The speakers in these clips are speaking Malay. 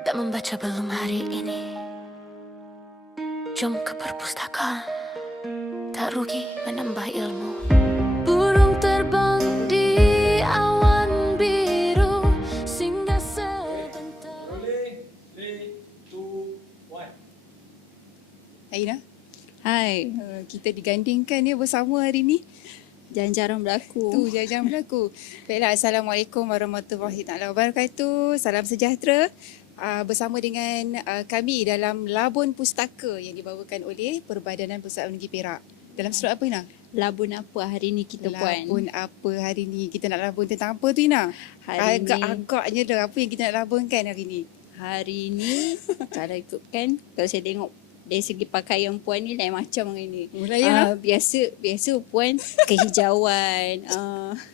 Tak membaca belum hari ini. Jom ke perpustakaan. Tak rugi menambah ilmu. Burung terbang di awan biru singgah sebentar. Rolling, 3, 2, 1. Aina. Hai, kita digandingkan ya bersama hari ni. Jarang-jarang berlaku. Tu jarang berlaku. Baiklah, Assalamualaikum warahmatullahi taala wabarakatuh. Salam sejahtera. Bersama dengan kami dalam Labun Pustaka yang dibawakan oleh Perbadanan Pusat Negeri Perak. Dalam surat apa Ina? Labun apa hari ni kita puan? Labun apa hari ni? Kita nak labun tentang apa tu Ina? Hari ni- Agak-agaknya dah apa yang kita nak labunkan hari ni? Hari ni kalau ikutkan, kalau saya tengok dari segi pakaian puan ni lain macam hari ni. Mulai Biasa puan kehijauan.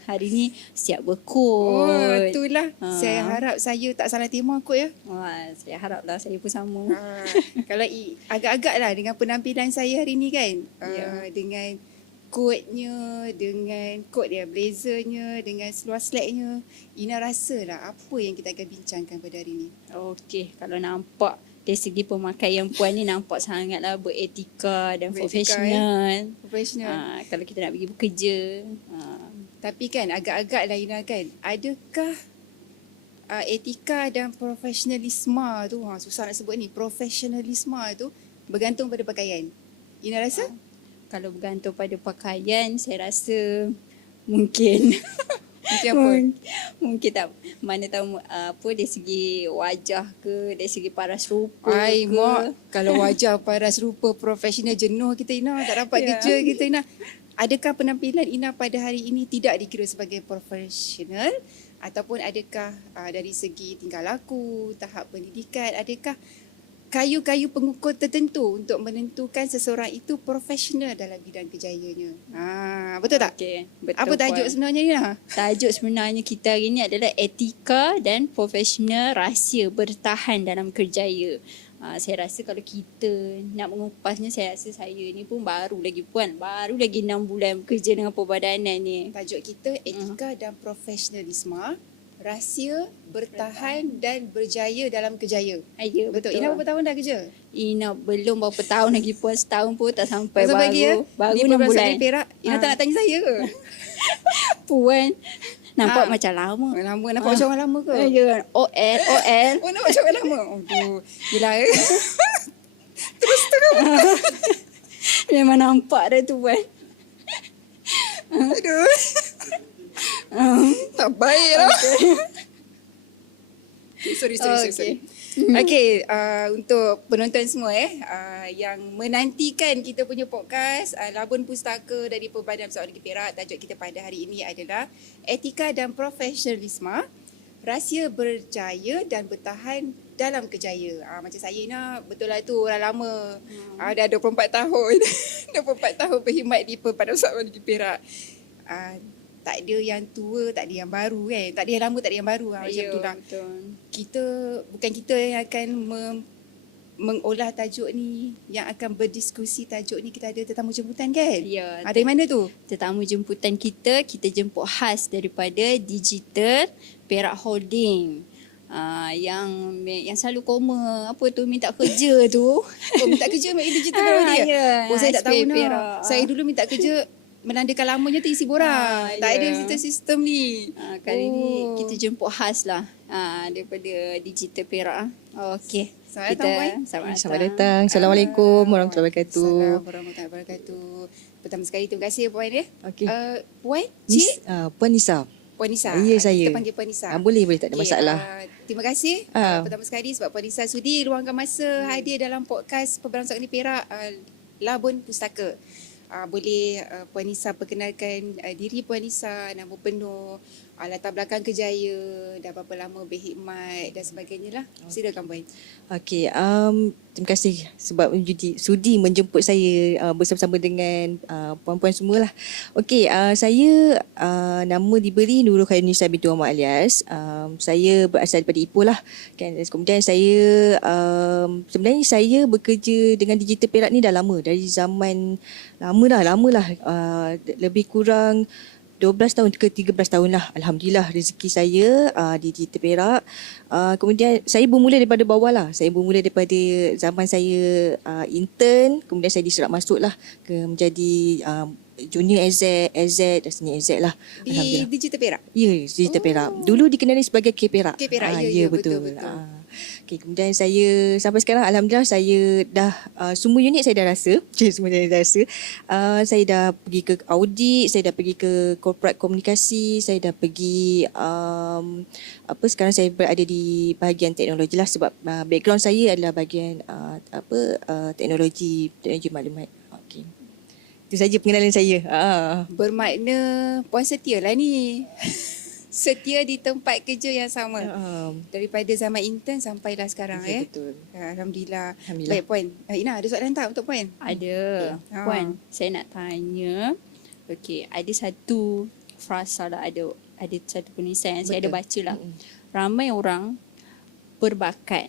Hari ni siap Oh, berkot. itulah. Ah. Saya harap saya tak salah terima kot ya. Wah, saya haraplah saya pun sama. Kalau agak-agak lah dengan penampilan saya hari ni kan. Ya. Dengan coatnya, dengan coat dia, blazernya, dengan seluar slacknya. Ina rasa lah apa yang kita akan bincangkan pada hari ni. Okey, kalau nampak dari segi pemakaian puan ni nampak sangatlah beretika dan Beretika, profesional. Profesional. Kalau kita nak pergi bekerja. Tapi kan agak-agak lah Ina kan. Adakah etika dan profesionalisme tu, susah nak sebut ni, profesionalisme tu bergantung pada pakaian. Ina rasa? Kalau bergantung pada pakaian, saya rasa mungkin Mungkin apa? mungkin tak, mana tahu apa dari segi wajah ke, dari segi paras rupa Ai ke. mak, kalau wajah paras rupa profesional jenuh kita Ina, tak dapat Ya. kerja kita Ina. Adakah penampilan Ina pada hari ini tidak dikira sebagai profesional ataupun adakah dari segi tingkah laku, tahap pendidikan, adakah kayu-kayu pengukur tertentu untuk menentukan seseorang itu profesional dalam bidang kerjayanya? Betul tak? Okey, betul. Apa tajuk puan. sebenarnya Ina? Tajuk sebenarnya kita hari ni adalah etika dan profesional rahsia bertahan dalam kerjaya. Saya rasa kalau kita nak mengupasnya, saya rasa saya ni pun baru lagi puan. Baru lagi 6 bulan bekerja dengan perbadanan ni. Tajuk kita etika dan profesionalisme, rahsia bertahan dan berjaya dalam kerjaya. Ya, Betul. Ina berapa tahun dah kerja? Ina belum berapa tahun lagi puan. Setahun pun tak sampai. Masa baru pagi ya? baru Di 6 Perbadanan bulan. Negeri Perak. Ina tak nak tanya saya ke? Puan nampak Ah. macam lama. Lama nampak macam orang lama ke? Ya, OL. Oh, nampak macam orang lama? Aduh, gila ya. Memang nampak dah tu puan. Aduh. Tak baik lah. Sorry. Okey, untuk penonton semua yang menantikan kita punya podcast Labun Pustaka dari Perbadanan Pusat Negeri Perak, tajuk kita pada hari ini adalah etika dan profesionalisme, rahsia berjaya dan bertahan dalam kerjaya. Macam saya Ina, betul lah tu orang lama. Dah 24 tahun. 24 tahun berkhidmat di Perbadanan Pusat Negeri Perak. Tak ada yang tua, tak ada yang baru kan. Tak ada yang lama, tak ada yang baru. Macam tu lah. Betul. Bukan kita yang akan mengolah tajuk ni, yang akan berdiskusi tajuk ni. Kita ada tetamu jemputan kan? Ya. Dari mana tu? Tetamu jemputan kita jemput khas daripada Digital Perak Holding. Yang selalu koma apa tu minta kerja tu. Oh, minta kerja mak digital Perak dia? Ya. Oh, saya tak tahu SPP nak. Saya dulu minta kerja, menandakan lamanya tu isi borang. Tak ya. ada sistem ni. Kali ni kita jemput khas lah daripada Digital Perak. Okey. Selamat datang, Puan. Selamat datang. Assalamualaikum warahmatullahi wabarakatuh. Assalamualaikum warahmatullahi wabarakatuh. Pertama sekali terima kasih Puan ya. Okey. Puan, Cik? Puan Nisa. Puan Nisa. Ya, saya. Kita panggil Puan Nisa. Boleh tak ada Okey, masalah. Terima kasih pertama sekali sebab Puan Nisa sudi luangkan masa hadir dalam podcast Perbadanan Pusat Negeri Perak Labun Pustaka. Boleh Puan Nisa perkenalkan diri Puan Nisa, nama penuh, latar belakang kerjaya, dah berapa lama berkhidmat dan sebagainya lah. Silakan Puan. Okey, terima kasih sebab sudi menjemput saya bersama-sama dengan puan-puan semualah. Okey, saya nama diberi Nurul Khairunisa binti Muhammad Alias. Saya berasal daripada Ipoh lah. Kan? Kemudian saya sebenarnya saya bekerja dengan Digital Perak ni dah lama, dari zaman lama lah, lebih kurang 12 tahun ke 13 tahun lah. Alhamdulillah rezeki saya di Digital Perak. Kemudian saya bermula daripada bawah lah. Saya bermula daripada zaman saya intern. Kemudian saya diserap masuk lah ke menjadi junior AZ dan senior AZ lah. Di Alhamdulillah. Digital Perak. Ya, Digital Perak. Dulu dikenali sebagai K Perak. K Perak, ya, ya, betul. betul. Okay, kemudian saya sampai sekarang alhamdulillah saya dah semua unit saya dah rasa. Semua unit dah rasa. Saya dah pergi ke audit, saya dah pergi ke corporate komunikasi, saya dah pergi sekarang saya berada di bahagian teknologi lah sebab background saya adalah bahagian teknologi maklumat. Okey. Itu saja pengenalan saya. Bermakna Puan setia lah ni. Setia di tempat kerja yang sama. Daripada zaman intern sampailah sekarang Ya, betul. Alhamdulillah. Alhamdulillah. Baik Puan. Ina ada soalan tak untuk Puan? Ada. Okay. Puan, saya nak tanya. Okey, ada satu frasa lah, ada satu penulisan yang saya ada baca lah. Ramai orang berbakat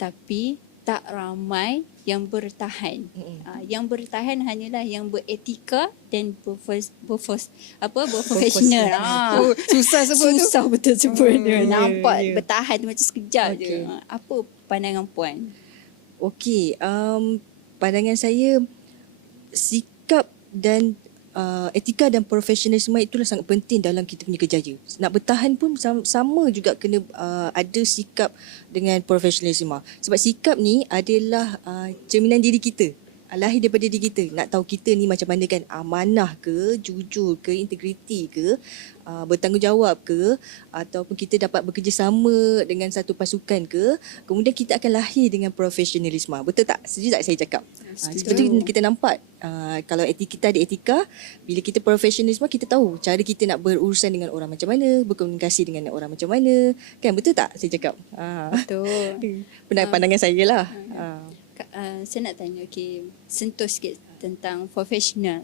tapi tak ramai yang bertahan. Yang bertahan hanyalah yang beretika dan berprofesional. Susah sebut tu. Susah betul sebut dia. Nampak bertahan tu macam sekejap je. Apa pandangan Puan? Okey, pandangan saya sikap dan etika dan profesionalisme itulah sangat penting dalam kita punya kerjaya. Nak bertahan pun sama juga kena ada sikap dengan profesionalisme. Sebab sikap ni adalah cerminan diri kita. Lahir daripada diri kita. Nak tahu kita ni macam mana kan, amanah ke, jujur ke, integriti ke, bertanggungjawab ke, ataupun kita dapat bekerjasama dengan satu pasukan ke. Kemudian kita akan lahir dengan profesionalisme. Betul tak? Setuju tak saya cakap? Seperti kita nampak kalau kita ada etika, bila kita profesionalisme, kita tahu cara kita nak berurusan dengan orang macam mana, berkomunikasi dengan orang macam mana. Kan betul tak saya cakap? Betul. Pandangan saya lah. Saya nak tanya, sentuh sikit tentang profesional.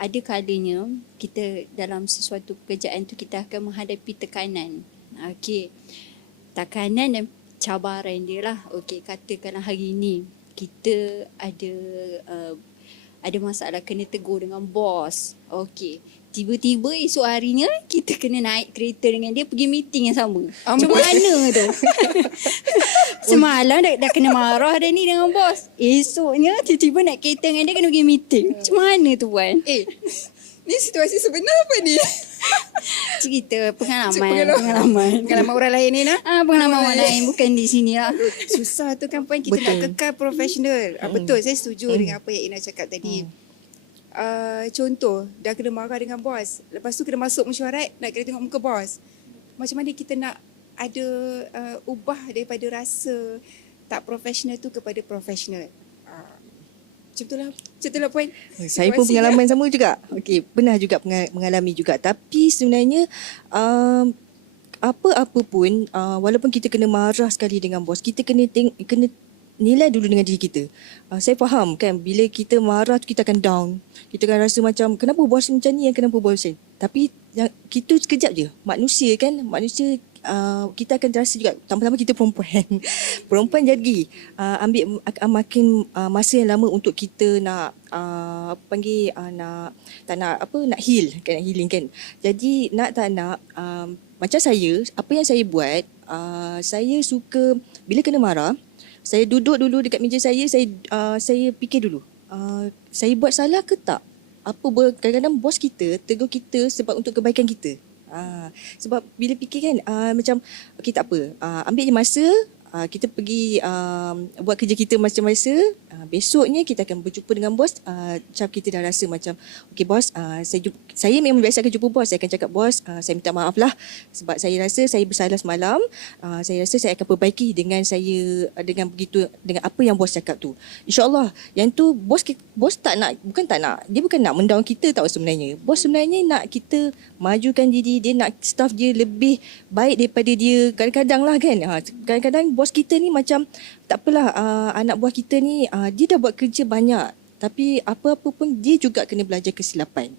Ada kalanya kita dalam sesuatu pekerjaan tu kita akan menghadapi tekanan. Tekanan dan cabaran dia lah. Katakanlah hari ni kita ada masalah kena tegur dengan bos. Tiba-tiba esok harinya kita kena naik kereta dengan dia pergi meeting yang sama. Macam mana tu? Semalam dah kena marah dah ni dengan bos. Esoknya tiba-tiba naik kereta dengan dia kena pergi meeting. Macam mana tu Puan? Ni situasi sebenar apa ni? Cerita pengalaman Pengalaman orang lain ni nak? Pengalaman orang lain, bukan di sini lah. Susah tu kan Puan, kita Betul. nak kekal profesional. Betul, saya setuju dengan apa yang Ina cakap tadi. Contoh, dah kena marah dengan bos. Lepas tu kena masuk mesyuarat, nak kena tengok muka bos. Macam mana kita nak ada ubah daripada rasa tak profesional tu kepada profesional. Macam itulah Puan. Saya pun pengalaman sama juga. Okey, pernah juga mengalami juga. Tapi sebenarnya apa-apa pun walaupun kita kena marah sekali dengan bos, kita kena nilai dulu dengan diri kita. Saya faham kan bila kita marah tu kita akan down. Kita akan rasa macam kenapa bos macam ni, kenapa bos macam ni. Tapi yang kita sekejap je. Manusia kita akan terasa juga, tambah-tambah kita perempuan. Perempuan jadi ambil makin masa yang lama untuk kita nak nak heal kan, nak healing kan. Jadi nak tak nak macam saya, apa yang saya buat, saya suka bila kena marah, saya duduk dulu dekat meja saya fikir dulu. Saya buat salah ke tak? Kadang-kadang bos kita tegur kita sebab untuk kebaikan kita. Sebab bila fikir kan macam okey tak apa, ambil je masa, kita pergi buat kerja kita macam-masa. Besoknya kita akan berjumpa dengan bos. Macam kita dah rasa macam okey bos, saya memang biasa akan jumpa bos. Saya akan cakap bos, saya minta maaf lah sebab saya rasa saya bersalah semalam. Saya rasa saya akan perbaiki dengan apa yang bos cakap tu. InsyaAllah yang tu bos tak nak, dia bukan nak mendown kita tau sebenarnya. Bos sebenarnya nak kita majukan diri, dia nak staff dia lebih baik daripada dia. Kadang-kadang lah kan, kadang-kadang bos kita ni macam tak apalah, anak buah kita ni dia dah buat kerja banyak, tapi apa-apa pun dia juga kena belajar kesilapan.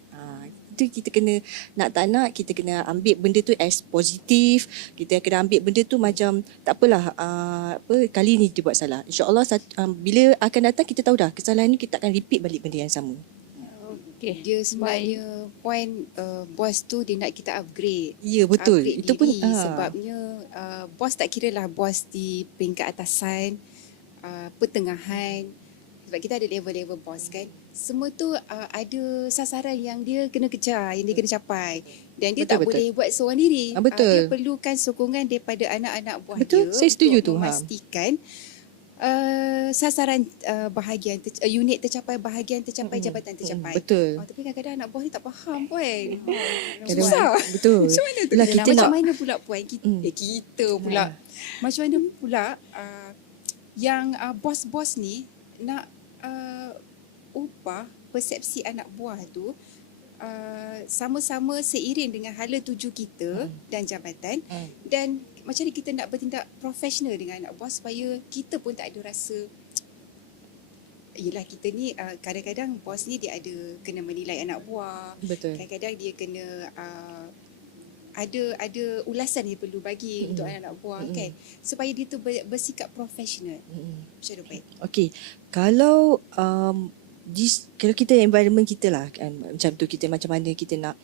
Itu kita kena, nak tak nak kita kena ambil benda tu as positif. Kita kena ambil benda tu macam tak apalah, kali ni dia buat salah, InsyaAllah bila akan datang kita tahu dah kesalahan ni kita akan repeat balik benda yang sama. Okay. Dia sebenarnya point bos tu dia nak kita upgrade. Ya, betul. Upgrade Itu pun diri sebabnya bos tak kira lah bos di peringkat atasan, pertengahan. Sebab kita ada level-level bos kan. Semua tu ada sasaran yang dia kena kejar, yang dia kena capai. Dan dia Betul, tak betul. boleh buat seorang diri. Betul. Dia perlukan sokongan daripada anak-anak buah Betul, dia saya setuju untuk tu, memastikan sasaran bahagian unit tercapai, bahagian tercapai, jabatan tercapai. Betul. Tapi kadang-kadang anak buah ni tak faham Puan. Kadang- Susah. Betul. Macam mana tu? Itulah kita Macam nak- mana pula Puan? Kita pula. Macam mana pula yang bos-bos ni nak ubah persepsi anak buah tu sama-sama seiring dengan hala tuju kita dan jabatan dan macam mana kita nak bertindak profesional dengan anak buah supaya kita pun tak ada rasa yelah kita ni kadang-kadang bos ni dia ada kena menilai anak buah. Betul. Kadang-kadang dia kena ada ulasan dia perlu bagi untuk anak-anak buah kan supaya dia tu bersikap profesional. Macam mana baik? Okey, kalau kalau kita environment kita lah kan, macam tu kita macam mana kita nak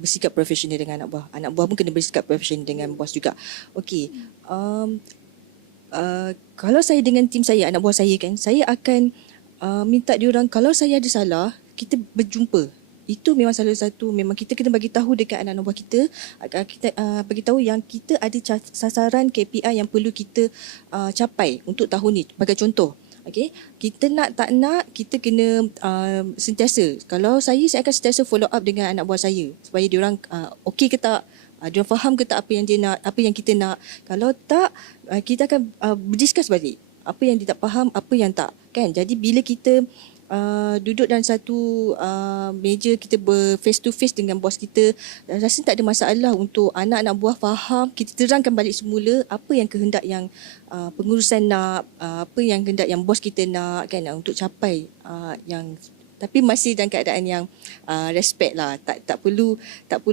bersikap profesional dengan anak buah pun kena bersikap profesional dengan bos juga. Okey, kalau saya dengan tim saya, anak buah saya kan, saya akan minta diorang kalau saya ada salah, kita berjumpa. Itu memang salah satu, memang kita kena bagi tahu dekat anak-anak buah kita, kita bagi tahu yang kita ada sasaran KPI yang perlu kita capai untuk tahun ni. Sebagai contoh, okey, kita nak tak nak kita kena sentiasa. Kalau saya akan sentiasa follow up dengan anak buah saya supaya diorang okey ke tak, diorang faham ke tak apa yang dia nak, apa yang kita nak. Kalau tak, kita akan berdiskus balik apa yang dia tak faham, apa yang tak, kan. Jadi bila kita duduk dalam satu meja, kita face to face dengan bos kita, rasa tak ada masalah untuk anak-anak buah faham. Kita terangkan balik semula apa yang kehendak yang pengurusan nak, apa yang kehendak yang bos kita nak, kan, untuk capai yang, tapi masih dalam keadaan yang respect lah. Tak perlu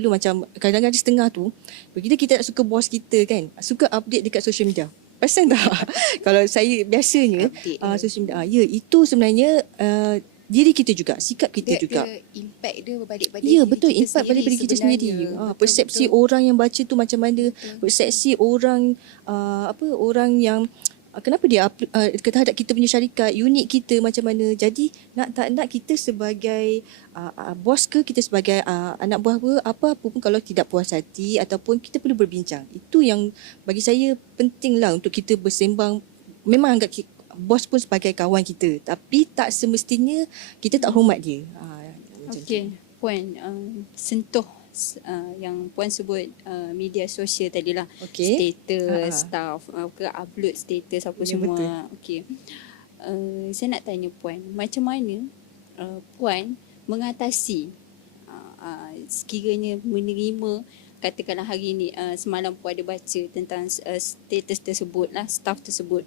macam kadang-kadang setengah tu bila kita nak suka bos kita kan, suka update dekat social media. Perasan tak? Kalau saya biasanya social media, ya, itu sebenarnya diri kita juga, sikap kita juga. Dia impact dia berbalik pada Ya, diri betul, kita impact balik pada kita sendiri. Betul, Persepsi betul. orang yang baca tu macam mana, persepsi orang orang yang kenapa dia terhadap kita punya syarikat, unit kita macam mana. Jadi nak tak nak kita sebagai bos ke, kita sebagai anak buah ke, apa-apa pun kalau tidak puas hati ataupun kita perlu berbincang. Itu yang bagi saya pentinglah untuk kita bersembang. Memang anggap bos pun sebagai kawan kita, tapi tak semestinya kita tak hormat dia. Macam tu. Okey, Puan, sentuh yang Puan sebut media sosial tadi lah. Okey. Status, staff, upload status apa Ya, semua. betul. Okey. Saya nak tanya Puan, macam mana Puan mengatasi sekiranya menerima, katakanlah hari ni semalam Puan ada baca tentang status tersebut lah, staff tersebut.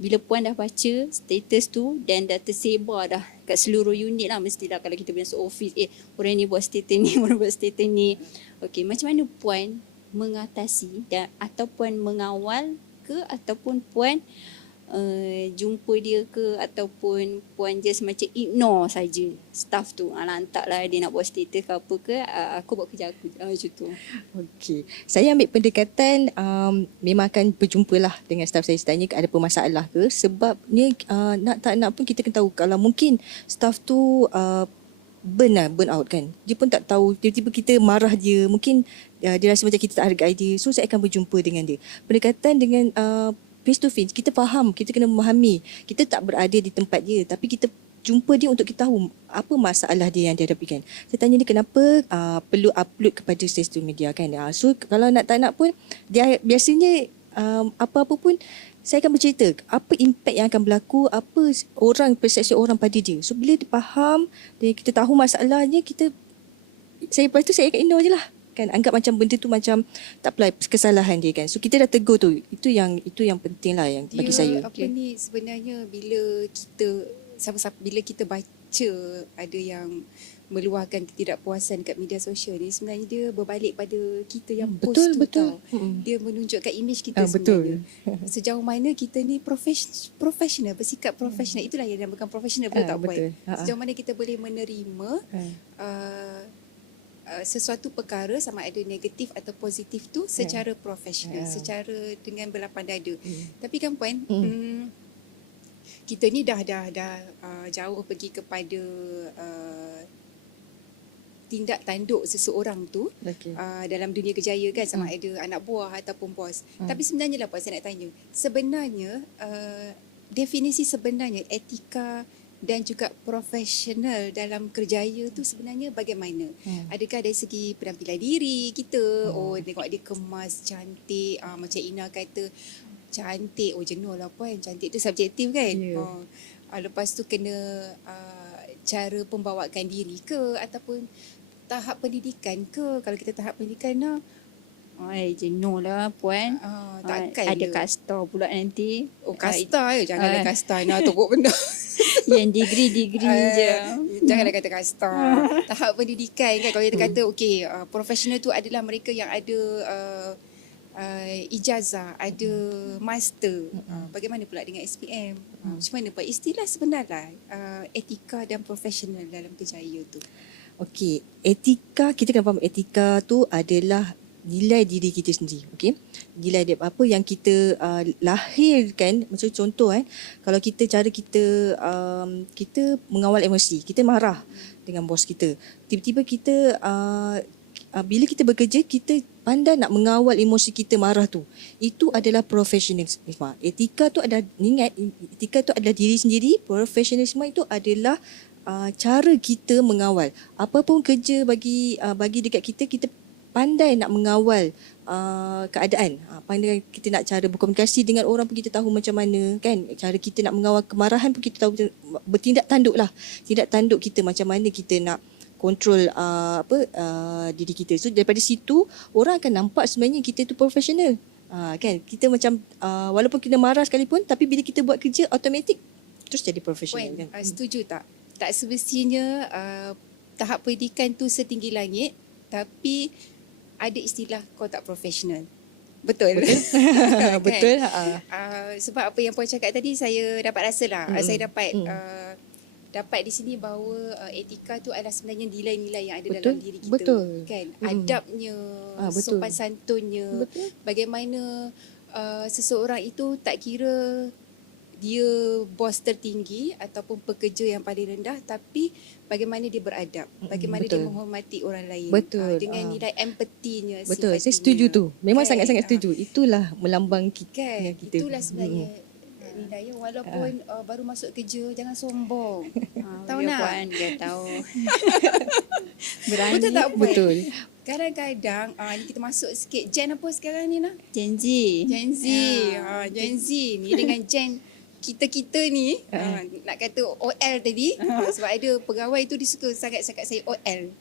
Bila Puan dah baca status tu dan dah tersebar dah kat seluruh unit lah, mestilah kalau kita punya office, orang ni buat status ni, orang buat status ni. Okey, macam mana Puan mengatasi dan atau Puan mengawal ke, ataupun Puan jumpa dia ke, ataupun Puan just macam ignore saja staff tu. Lantaklah dia nak buat status ke apa ke, aku buat kerja aku. Macam tu. Okey, saya ambil pendekatan memang akan berjumpa lah dengan staff saya, tanya ada apa masalah ke. Sebabnya nak tak nak pun kita kena tahu, kalau mungkin staff tu burn out kan, dia pun tak tahu, tiba-tiba kita marah dia, mungkin dia rasa macam kita tak hargai dia. So saya akan berjumpa dengan dia, pendekatan dengan face to face. Kita faham, kita kena memahami, kita tak berada di tempat dia, tapi kita jumpa dia untuk kita tahu apa masalah dia yang dia hadapi kan. Saya tanya dia kenapa perlu upload kepada social media kan. So kalau nak tak nak pun dia biasanya apa-apa pun saya akan bercerita apa impact yang akan berlaku, apa persepsi orang pada dia. So bila dia faham, kita tahu masalahnya, lepas tu saya akan ignore je lah kan, anggap macam benda tu macam tak apalah, kesalahan dia kan. So kita dah tegur tu, itu yang penting lah yang bagi saya. Apa ni sebenarnya bila kita sama-sama, bila kita baca ada yang meluahkan ketidakpuasan kat media sosial ni sebenarnya dia berbalik pada kita yang post Betul, tu betul. tau. Dia menunjukkan image kita Betul. sebenarnya. Sejauh mana kita ni profesional, bersikap profesional. Itulah yang dinamakan profesional, betul tak Puan? betul. Sejauh mana kita boleh menerima sesuatu perkara sama ada negatif atau positif tu secara profesional, secara dengan berlapang dada. Tapi kan Puan, kita ni dah jauh pergi kepada tindak tanduk seseorang tu dalam dunia kerjaya kan, sama ada anak buah ataupun bos. Tapi sebenarnya lah Puan, saya nak tanya, sebenarnya definisi sebenarnya etika dan juga profesional dalam kerjaya tu sebenarnya bagaimana? Adakah dari segi penampilan diri kita, tengok dia kemas, cantik, macam Ina kata cantik, jenuh lah Puan, cantik tu subjektif kan. Lepas tu kena cara pembawaan diri ke ataupun tahap pendidikan ke. Kalau kita tahap pendidikan Jenuh lah Puan. takkan Ada ke? kasta pula nanti. Kasta je, janganlah kasta Ina tokok benda. Yang degree-degree je. Janganlah kata kasta. Tahap pendidikan kan, kalau kita kata okey, profesional tu adalah mereka yang ada ijazah, ada master. Bagaimana pula dengan SPM? Macam mana Puan? Istilah sebenar lah etika dan profesional dalam kerjaya tu. Okey, etika, kita kena faham etika tu adalah nilai diri kita sendiri. Okey, nilai dia apa yang kita lahirkan. Macam contoh kalau cara kita kita mengawal emosi, kita marah dengan bos kita, tiba-tiba kita bila kita bekerja, kita pandai nak mengawal emosi kita marah tu. Itu adalah profesionalisme. Etika tu adalah, ingat, etika tu adalah diri sendiri. Profesionalisme itu adalah cara kita mengawal. Apa pun kerja bagi dekat kita, kita pandai nak mengawal keadaan. Pandai kita nak cara berkomunikasi dengan orang pun kita tahu macam mana kan. Cara kita nak mengawal kemarahan pun kita tahu. Bertindak tanduk lah. Tindak tanduk kita macam mana kita nak kontrol diri kita. So daripada situ orang akan nampak sebenarnya kita tu profesional. Kan, kita macam walaupun kita marah sekalipun, tapi bila kita buat kerja automatik terus jadi profesional. Puan, Kan? setuju tak? Tak semestinya tahap pendidikan tu setinggi langit, tapi ada istilah kau tak profesional. Betul. Kan? Betul. Sebab apa yang Puan cakap tadi, saya dapat rasa lah. Saya dapat di sini bahawa etika tu adalah sebenarnya nilai-nilai yang ada dalam diri kita. Betul. Kan? Adabnya, betul. sopan santunnya, bagaimana seseorang itu tak kira dia bos tertinggi ataupun pekerja yang paling rendah, tapi bagaimana dia beradab, bagaimana dia menghormati orang lain. Betul. Dengan nilai empatinya. Betul, saya simpatinya. setuju tu. Memang Kan? sangat-sangat setuju. Itulah melambang Kan? kita. Itulah sebenarnya nilai. Walaupun baru masuk kerja, jangan sombong. Tahu Ya nak? Puan, dia tahu. Berani. Betul tak Puan? Betul. Kadang-kadang ni kita masuk sikit. Gen apa sekarang ni nak? Gen Z. Gen Z. Gen Z ni dengan Gen kita ni nak kata OL tadi, sebab ada pegawai tu dia suka sangat cakap saya OL.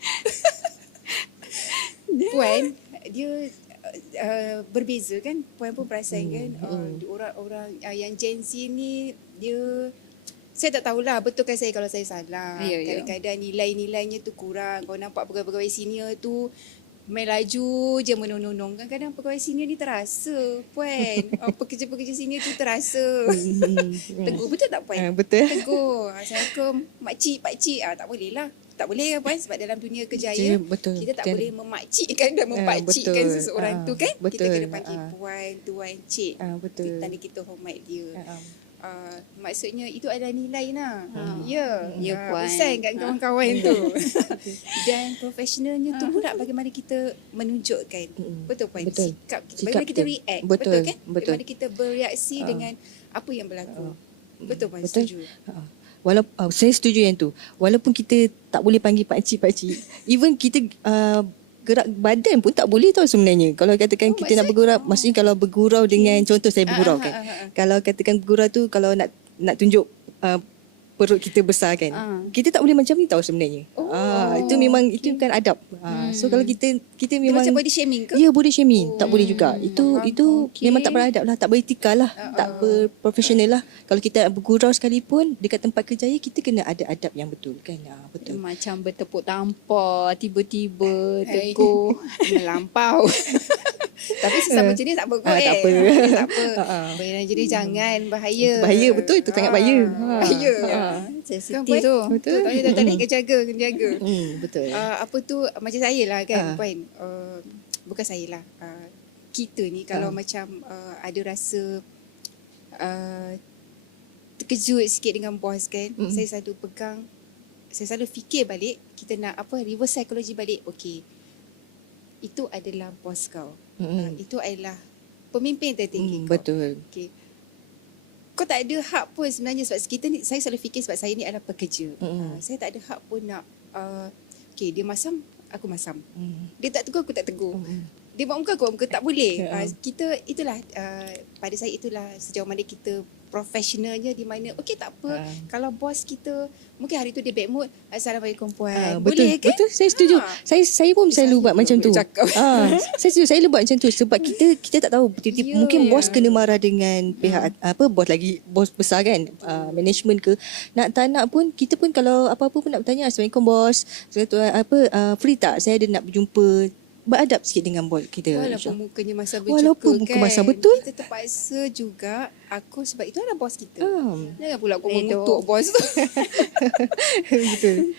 Puan, dia berbeza kan? Puan pun perasan kan? Orang-orang yang Gen Z ni, dia, saya tak tahulah, betulkan saya kalau saya salah. Ya. Kadang-kadang nilai-nilainya tu kurang. Kau nampak pegawai-pegawai senior tu main laju je menonong. Kadang-kadang pegawai senior ni terasa, Puan. Pekerja-pekerja senior tu terasa. Tegur, betul tak Puan? Betul. Tegur. Assalamualaikum, makcik, pakcik. Tak boleh lah. Tak boleh kan Puan, sebab dalam dunia kerjaya Betul. kita tak boleh memakcikkan dan mempakcikkan betul. seseorang tu kan. Betul. Kita kena panggil puan, tuan, cik. Betul. Tanda kita hormat dia. Maksudnya itu adalah nilai lah. Ya, Ya, Puan. pesan kat kawan-kawan tu. Dan profesionalnya tu pula bagaimana kita menunjukkan. Betul Puan? Betul. Sikap kita. Sikap Bagaimana kita kita. react. Betul. Betul kan? Betul. Bagaimana kita bereaksi dengan apa yang berlaku. Betul Puan? Betul. Setuju. Walaupun saya setuju yang tu. Walaupun kita tak boleh panggil pakcik, even kita gerak badan pun tak boleh tau sebenarnya. Kalau katakan kita nak bergurau, maksudnya kalau bergurau dengan, contoh saya bergurau kan. Kalau katakan bergurau tu, kalau nak tunjuk perut kita besar kan. Kita tak boleh macam ni tahu sebenarnya. Itu memang itu bukan adab. So kalau kita Dia memang macam body shaming ke? ya body shaming, tak boleh juga. Itu memang tak beradab lah, tak beretika lah, tak berprofesional lah. Kalau kita bergurau sekalipun dekat tempat kerja kita kena ada adab yang betul kan. Betul. Macam bertepuk tampar, tiba-tiba tegur. Melampau. Tapi sesama jenis tak apa kot. Tak apa. Tak apa. Benar jenis jangan, bahaya. Bahaya, betul, itu sangat bahaya. Bahaya. Sensitif tu. Betul. Tak kena jaga. Betul. Apa tu macam saya lah kan Puan. Bukan saya lah. Kita ni kalau macam ada rasa terkejut sikit dengan bos kan, saya selalu fikir balik, kita nak reverse psychology balik. Okey, itu adalah bos kau. Itu adalah pemimpin tertinggi kau. Betul. Okey, kau tak ada hak pun sebenarnya, sebab kita ni, saya selalu fikir sebab saya ni adalah pekerja. Saya tak ada hak pun nak okey, dia masam, aku masam. Dia tak tegur, aku tak tegur. Dia buat muka, aku buat muka, tak boleh. Kita itulah pada saya itulah sejauh mana kita profesionalnya, di mana okey tak apa kalau bos kita mungkin hari tu dia bad mood, assalamualaikum puan, boleh kan? Betul, saya setuju. Saya pun selalu buat macam tu. Saya setuju, saya selalu buat macam tu sebab kita tak tahu tiba-tiba mungkin bos kena marah dengan pihak bos besar kan, management ke, nak tak nak pun kita pun kalau apa-apa pun nak bertanya, assalamualaikum bos, free tak, saya ada nak berjumpa. Beradab sikit dengan bos kita. Walaupun mukanya masa bercuka Walaupun muka kan, masa betul, kita terpaksa juga sebab itu adalah bos kita. Jangan pula aku mengutuk bos tu. betul.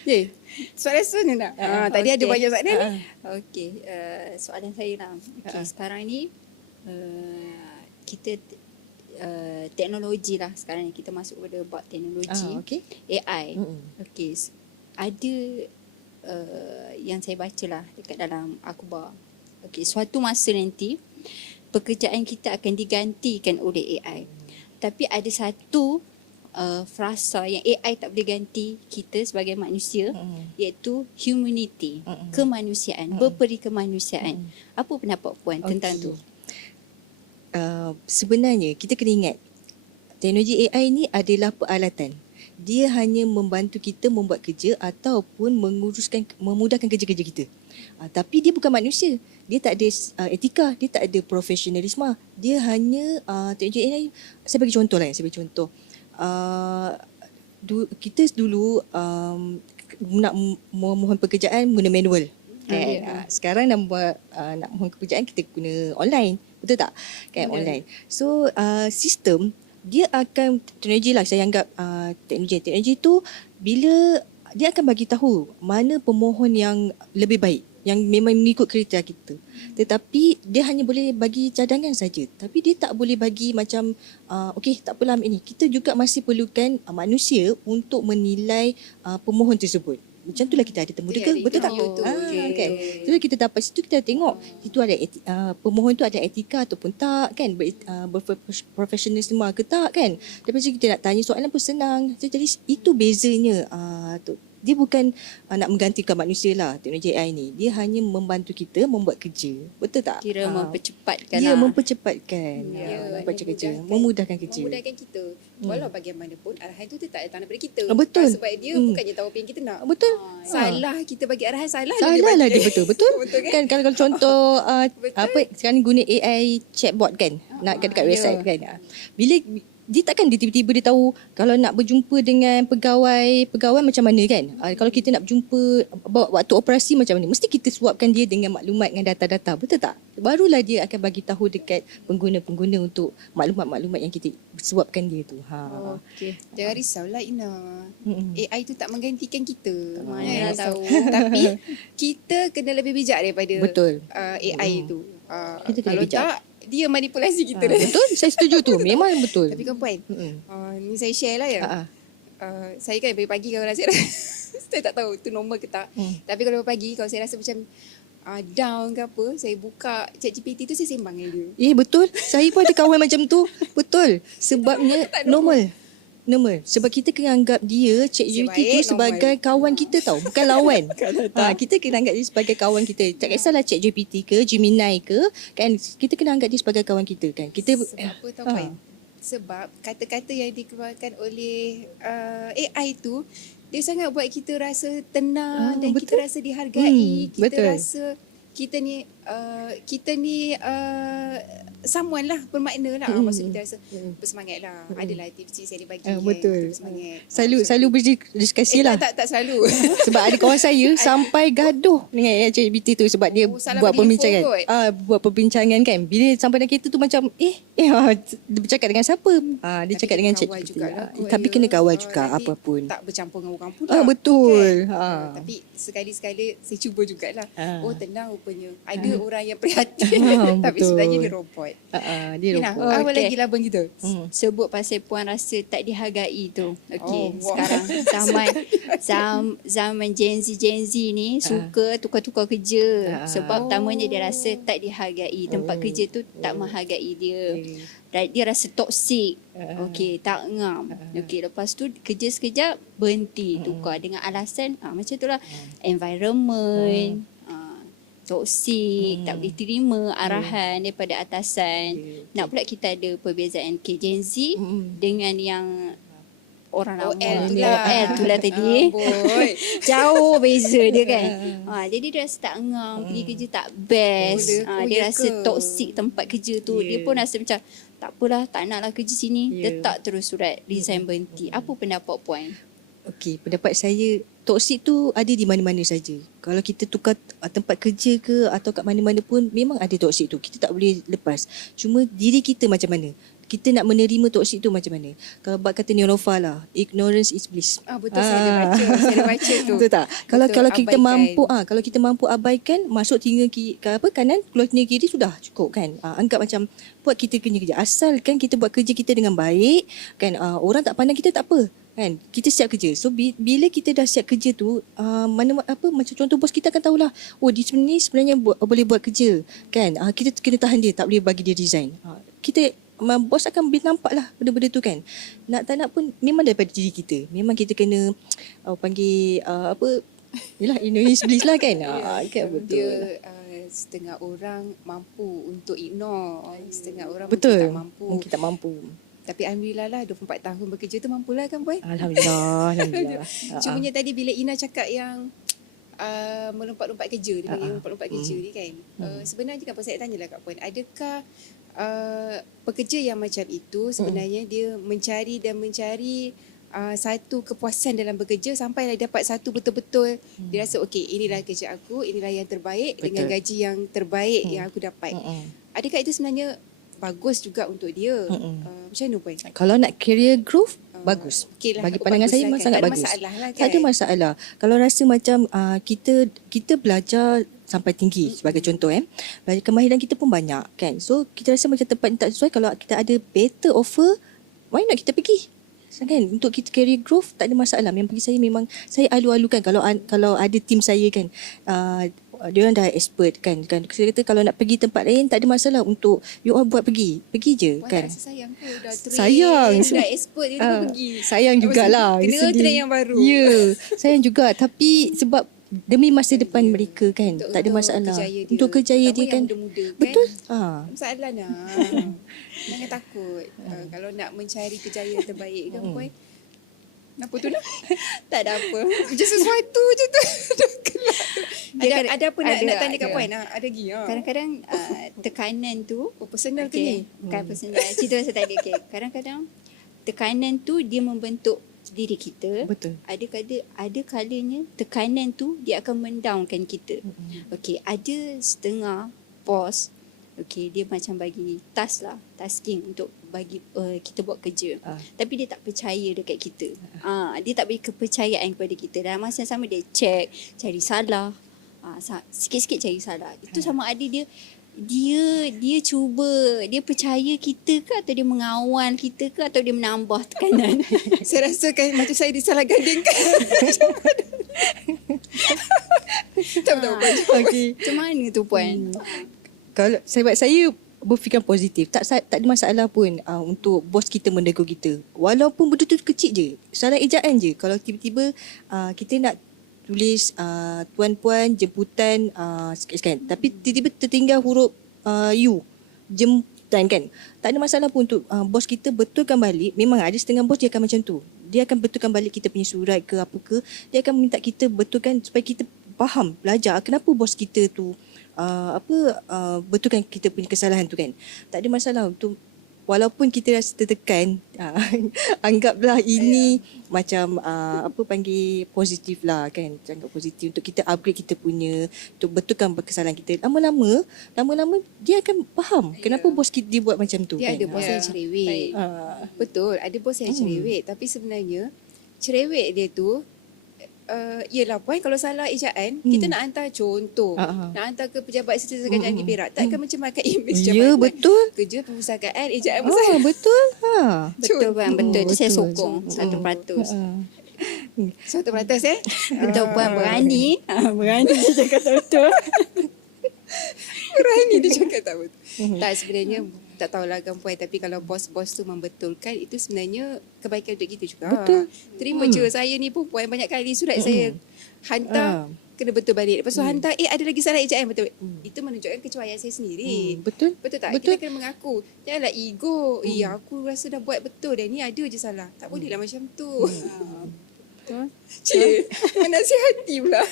Soalan seterusnya nak? Tadi ada banyak soalan ni. Okey, soalan saya lah. Okey, sekarang ni kita teknologi lah sekarang ni, kita masuk pada bab teknologi, AI. Okey, ada yang saya baca lah dekat dalam akhbar. Okey, suatu masa nanti pekerjaan kita akan digantikan oleh AI. Tapi ada satu frasa yang AI tak boleh ganti kita sebagai manusia, iaitu humanity, kemanusiaan, berperi kemanusiaan. Apa pendapat puan tentang tu? Sebenarnya kita kena ingat teknologi AI ni adalah peralatan. Dia hanya membantu kita membuat kerja ataupun memudahkan kerja-kerja kita. Tapi dia bukan manusia. Dia tak ada etika, dia tak ada profesionalisme. Dia hanya teknologi AI. Saya bagi contoh lah. Kita dulu nak mohon pekerjaan guna manual. Sekarang nak mohon pekerjaan kita guna online. Betul tak? Online. So sistem dia akan, teknologi lah saya anggap teknologi tu bila dia akan bagi tahu mana pemohon yang lebih baik, yang memang mengikut kriteria kita. Tetapi dia hanya boleh bagi cadangan saja. Tapi dia tak boleh bagi macam okey tak apalah ambil ni. Kita juga masih perlukan manusia untuk menilai pemohon tersebut. Macam itulah kita ada temu deka, betul tak? Kan. Itulah kita dapat situ, kita tengok situ ada pemohon tu ada etika ataupun tak kan, berprofesional semua ke tak kan. Lepas tu kita nak tanya soalan pun senang. Jadi itu bezanya dia bukan nak menggantikan manusia lah teknologi AI ni. Dia hanya membantu kita membuat kerja. Betul tak? Kira mempercepatkan dia lah. mempercepatkan membuat kerja, memudahkan kerja. Memudahkan kita. Walau bagaimanapun arahan tu tak datang daripada kita. Betul. Sebab dia bukannya tahu apa yang kita nak. Betul. Salah kita bagi arahan, salah lah dia betul. Betul kan kalau contoh sekarang guna AI chatbot kan, nak dekat website kan. Bila dia takkan dia tiba-tiba dia tahu kalau nak berjumpa dengan pegawai macam mana kan. Kalau kita nak berjumpa waktu operasi macam mana, mesti kita suapkan dia dengan maklumat, dengan data-data, betul tak? Barulah dia akan bagi tahu dekat pengguna-pengguna untuk maklumat-maklumat yang kita suapkan dia tu. Okey. Jangan risaulah Ina. AI tu tak menggantikan kita. Mana nak tahu. Tapi kita kena lebih bijak daripada Betul. AI tu. Kita kena Kalau bijak. tak, dia manipulasi kita dah. Betul, saya setuju tu. Memang betul. Tapi kan puan, ni saya share lah ya. Saya kan pagi-pagi kalau rasa saya tak tahu tu normal ke tak. Tapi kalau pagi kalau saya rasa macam down ke apa, saya buka ChatGPT tu, saya sembang dengan dia. Betul. Saya pun ada kawan macam tu. Betul. Sebabnya normal. Sebab kita kena anggap dia ChatGPT tu sebagai kawan kita tau, bukan lawan. Kita kena anggap dia sebagai kawan kita. Tak kisahlah ChatGPT ke Gemini ke kan, kita kena anggap dia sebagai kawan kita kan. Sebab apa tahu puan? Sebab kata-kata yang dikeluarkan oleh AI tu, dia sangat buat kita rasa tenang dan betul. kita rasa dihargai. Kita betul. rasa kita ni someone lah, bermakna lah. Maksud kita rasa bersemangat lah. Adalah tips-tips yang dibagi. Betul. Bersemangat. Selalu berdiskusi lah. Tak selalu. Sebab ada kawan saya sampai gaduh dengan ChatGPT tu sebab dia salah buat bagi perbincangan. info kot. Buat perbincangan kan. Bila sampai dalam kereta tu macam dia bercakap dengan siapa? Dia cakap dengan kawal ChatGPT. jugalah kot, Tapi ya. kena kawal juga Nanti apa pun. Tak bercampur dengan orang pula. Betul. Kan? Tapi sekali-sekali saya cuba jugalah. Oh tenang rupanya. Ada orang yang prihatin. Tapi betul. sebenarnya dia robot. Dia Ina, robot. apa Okey. lagi labang kita? Sebut pasal puan rasa tak dihargai tu. Okey, wah. sekarang zaman Gen Z ni suka tukar-tukar kerja. Sebab pertamanya dia rasa tak dihargai. Tempat kerja tu tak menghargai dia. Dia rasa toksik. Okey, tak ngam. Okey, lepas tu kerja sekejap berhenti, tukar dengan alasan macam itulah environment. Toksik, tak boleh terima arahan daripada atasan. Nak pula kita ada perbezaan Gen Z dengan yang orang lama. OL tu lah tadi. Boy. Jauh beza dia kan. Jadi dia rasa tak ngam, pergi kerja tak best. Dia ya rasa ke? toksik tempat kerja tu. Dia pun rasa macam tak apalah, tak naklah kerja sini. Letak terus surat resign berhenti. Apa pendapat puan? Okey, pendapat saya toksik tu ada di mana-mana saja. Kalau kita tukar tempat kerja ke atau kat mana-mana pun memang ada toksik tu. Kita tak boleh lepas. Cuma diri kita macam mana? Kita nak menerima toksik tu macam mana? Kalau bab kata Neonofa lah, ignorance is bliss. Betul, saya ada baca tu. Betul tak? Kalau Betul, kalau kita abaikan. kalau kita mampu abaikan, masuk telinga kanan, keluar telinga kiri sudah cukup kan. Anggap macam buat kita kerja. Asalkan kita buat kerja kita dengan baik kan, orang tak pandang kita tak apa. Kan, kita siap kerja. So bila kita dah siap kerja tu, macam contoh bos kita akan tahulah, dia sebenarnya boleh buat kerja kan. Kita kena tahan dia, tak boleh bagi dia resign. Bos akan boleh nampak lah benda-benda tu kan. Nak tak nak pun memang daripada diri kita. Memang kita kena panggil yelah, ignorance bliss lah kan. Kan betul. Dia setengah orang mampu untuk ignore, setengah orang Betul. mungkin tak mampu. Mungkin tak mampu. Tapi alhamdulillah lah 24 tahun bekerja tu mampulah kan boy. Alhamdulillah. Cumanya tadi bila Ina cakap yang melompat-lompat kerja, dia panggil melompat-lompat kerja ni kan. Sebenarnya kenapa saya tanyalah Kak Puan, adakah pekerja yang macam itu sebenarnya dia mencari satu kepuasan dalam bekerja sampailah dapat satu betul-betul dia rasa okey, inilah kerja aku, inilah yang terbaik dengan gaji yang terbaik yang aku dapat. Adakah itu sebenarnya bagus juga untuk dia? Macam mana Puan? Kalau nak career growth, bagus. Okay lah, Bagi pandangan saya memang sangat bagus. Tak ada masalah lah kan? Tak ada masalah. Kalau rasa macam kita belajar sampai tinggi sebagai contoh belajar kemahiran kita pun banyak kan. So kita rasa macam tempat ni tak sesuai, kalau kita ada better offer, why not kita pergi? Kan, untuk kita career growth tak ada masalah. Yang bagi saya memang saya alu-alukan kalau ada tim saya kan, dia orang dah expert kan. Saya kata kalau nak pergi tempat lain tak ada masalah untuk you all buat pergi je Puan kan. tak rasa sayang ke? Dah train, Sayang. dah expert, dia pun pergi. Sayang jugalah. Kena train yang baru. Ya, sayang juga. Tapi sebab demi masa depan mereka kan, tak ada masalah. Untuk kejayaan dia kan. Muda-muda kan. Betul. Masalah nak. Jangan takut. Kalau nak mencari kejayaan terbaik kan Puan. Apa tu nak? Tak ada apa. Macam sesuatu je tu. Ada apa nak tanya kat Puan? Ada lagi? Kadang-kadang tekanan tu Personal ke ni? Bukan personal. Cerita pasal tadi. Kadang-kadang tekanan tu dia membentuk diri kita. Betul. Ada kalanya tekanan tu dia akan mendownkan kita. Okey, ada setengah bos, okey, dia macam bagi tasking untuk bagi kita buat kerja. Tapi dia tak percaya dekat kita. Dia tak beri kepercayaan kepada kita. Dalam masa yang sama dia check, cari salah. Sikit-sikit cari salah. Itu sama ada dia cuba, dia percaya kita ke atau dia mengawal kita ke atau dia menambah tekanan. Saya rasa kan macam saya disalah gadingkan. Tak tahu Puan. Okey. Macam mana tu Puan? Kalau saya berfikir positif, tak ada masalah pun untuk bos kita menegur kita. Walaupun betul-betul kecil je, salah ejaan je. Kalau tiba-tiba kita nak tulis tuan-puan jemputan sekian, tapi tiba-tiba tertinggal huruf U, konsisten kan. Tak ada masalah pun untuk bos kita betulkan balik. Memang ada setengah bos dia akan macam tu. Dia akan betulkan balik kita punya surat ke apa ke. Dia akan minta kita betulkan supaya kita faham, belajar kenapa bos kita tu betulkan kita punya kesalahan tu kan. Tak ada masalah untuk walaupun kita rasa tertekan, anggaplah ini macam positif lah kan. Anggap positif untuk kita upgrade kita punya, untuk betulkan kesalahan kita. Lama-lama dia akan faham kenapa bos kita dia buat macam tu Dia kan. ada bos yang cerewet. Betul, ada bos yang cerewet. Tapi sebenarnya cerewet dia tu yelah puan, kalau salah ejaan kita nak hantar contoh, nak hantar ke pejabat serta kerajaan di Perak, takkan mencemarkan image Ya, jabatan. betul. Kerja perpustakaan ejaan besar. Betul. Betul bang, betul. Itu saya Betul. sokong 100%. 100% Betul puan, berani. Berani dia cakap betul. Berani dia cakap tak betul. Tak, sebenarnya tak tahulah kan puan, tapi kalau bos-bos tu membetulkan, itu sebenarnya kebaikan untuk kita juga. Betul. Terima je, saya ni pun puan banyak kali surat saya hantar kena betul balik. Lepas tu hantar ada lagi salah ejaan betul. Itu menunjukkan kecuaian saya sendiri. Betul. Betul tak? Betul. Kita kena mengaku. Janganlah ego. Aku rasa dah buat betul dan ni ada je salah. Tak boleh lah macam tu. Cik, menasihati pula.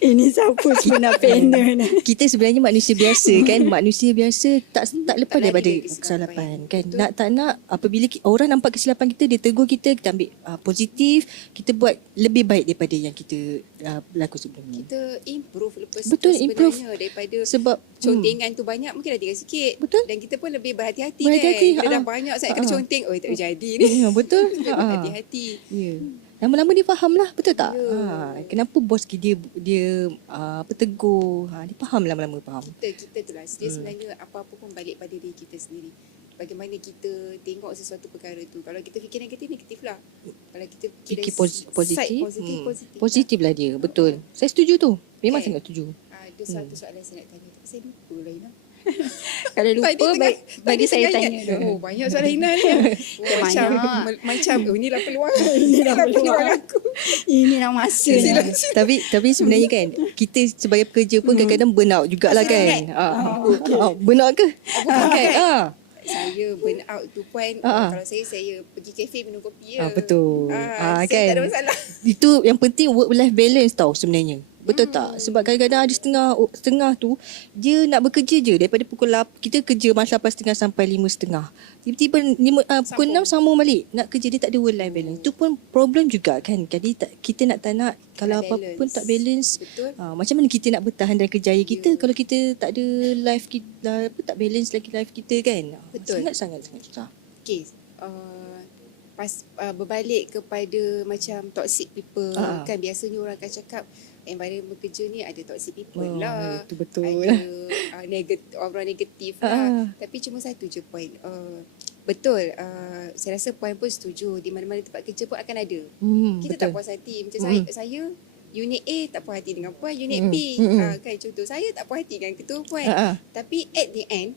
Ini siapa sebenar panel ni? Kita sebenarnya manusia biasa kan. Manusia biasa tak lepas Tak daripada lari dari kesilapan kan. Betul. Nak tak nak, apabila orang nampak kesilapan kita, dia tegur kita ambil positif, kita buat lebih baik daripada yang kita berlaku sebelum ni. Kita improve lepas Betul, tu improve. sebenarnya daripada Sebab contengan tu banyak, mungkin dah tinggal sikit. Betul. Dan kita pun lebih berhati-hati, Berhati-hati, kan. Bila dah banyak sangat kena conteng, tak boleh jadi ni. ya, betul. Kita berhati-hati. Ya. Lama-lama dia faham lah, betul tak? Ya. Kenapa bos dia tegur. Dia faham, lama-lama faham. Kita tu lah. Dia sebenarnya apa-apa pun balik pada diri kita sendiri. Bagaimana kita tengok sesuatu perkara tu. Kalau kita fikir negatif lah. Kalau kita Fikir side positif. positif. Positif lah dia, betul. Saya setuju tu. Memang Kan? sangat setuju. Ada satu soalan saya nak tanya. Tapi saya lupa lah Ina. Kalau lupa, bagi saya tanya ingat. dulu. Oh, banyak soalan Ina ni. Macam inilah peluang. Inilah peluang aku. Ini nak masanya. Tapi sebenarnya kan, kita sebagai pekerja pun kadang-kadang burnout jugalah kan. Burnout ke? Bukan. Saya burn out tu puan. Kalau saya pergi kafe minum kopi je. Betul. Saya Kan. tak ada masalah. Itu yang penting, work life balance tau sebenarnya. Betul tak? Sebab kadang-kadang ada setengah tu dia nak bekerja je daripada pukul 8, kita kerja masa 8.30 sampai 5.30. Tiba-tiba pukul 6 sambung balik. Nak kerja, dia tak ada work life balance. Itu pun problem juga kan. Jadi kita nak tak nak, kalau Tak apa pun tak balance. Betul. Macam mana kita nak bertahan dalam kerjaya kita kalau kita tak ada life kita, tak balance lagi life kita kan. Betul. Sangat susah. Okay. Berbalik kepada macam toxic people. Kan biasanya orang akan cakap environment bekerja ni ada toxic people lah. Itu betul. Ada orang negatif lah. Tapi cuma satu je point. Betul. Saya rasa puan pun setuju. Di mana-mana tempat kerja pun akan ada. Kita tak puas hati. Macam saya unit A tak puas hati dengan puan. Unit B kan contoh. Saya tak puas hati dengan ketua puan. Tapi at the end,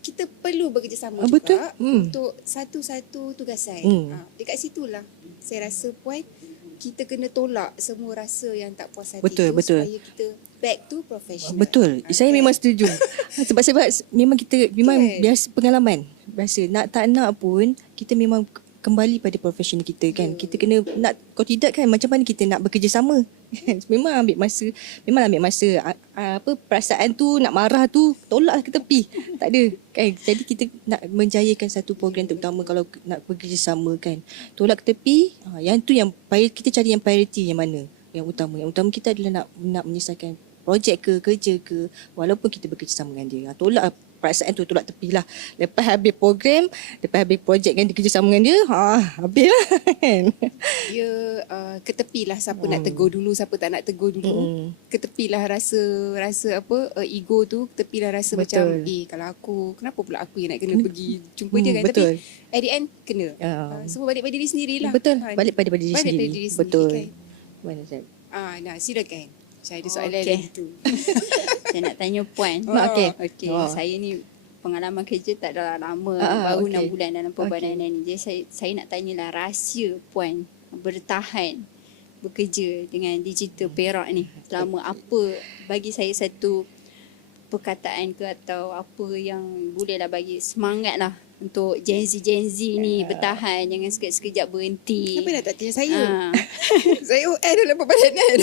kita perlu bekerjasama betul. juga untuk satu-satu tugasan. Dekat situlah saya rasa puan, kita kena tolak semua rasa yang tak puas hati Betul, tu betul. supaya kita back to professional. Betul. Saya memang setuju. sebab memang kita Kan? biasa pengalaman. Biasa nak tak nak pun kita memang kembali pada profesional kita kan. Kita kena nak, kalau tidak kan macam mana kita nak bekerjasama. Memang ambil masa. Perasaan tu nak marah tu tolak ke tepi. Tak ada kan. Jadi kita nak menjayakan satu program terutama kalau nak bekerjasama kan. Tolak ke tepi. Yang tu yang kita cari yang priority yang mana? Yang utama. Yang utama kita adalah nak menyelesaikan projek ke kerja ke walaupun kita bekerjasama dengan dia. Tolak perasaan tu, tolak tepi lah. Lepas habis program, lepas habis projek kan dikerjasama dengan dia, habis lah kan. Dia ketepilah siapa nak tegur dulu, siapa tak nak tegur dulu. Ketepilah rasa ego tu, ketepilah rasa Betul. macam kalau aku, kenapa pula aku yang nak kena pergi jumpa dia kan. Betul. Tapi at the end kena. Semua balik pada diri sendirilah. Betul. Balik pada diri Balik sendiri. pada diri sendiri Betul. kan. Mana saya? Nah, silakan. Saya ada soalan Okey. lagi tu. Saya nak tanya puan. Okey. Okey, saya ni pengalaman kerja tak dah lama, baru 6 bulan dalam perbadanan ni. Jadi saya nak tanyalah rahsia puan bertahan bekerja dengan Digital Perak ni selama apa, bagi saya satu perkataan ke atau apa yang bolehlah bagi semangat lah untuk Gen Z ni bertahan, jangan sekejap-sekejap berhenti. Kenapa nak tak tanya saya? Ah. Saya OL dalam perbadanan.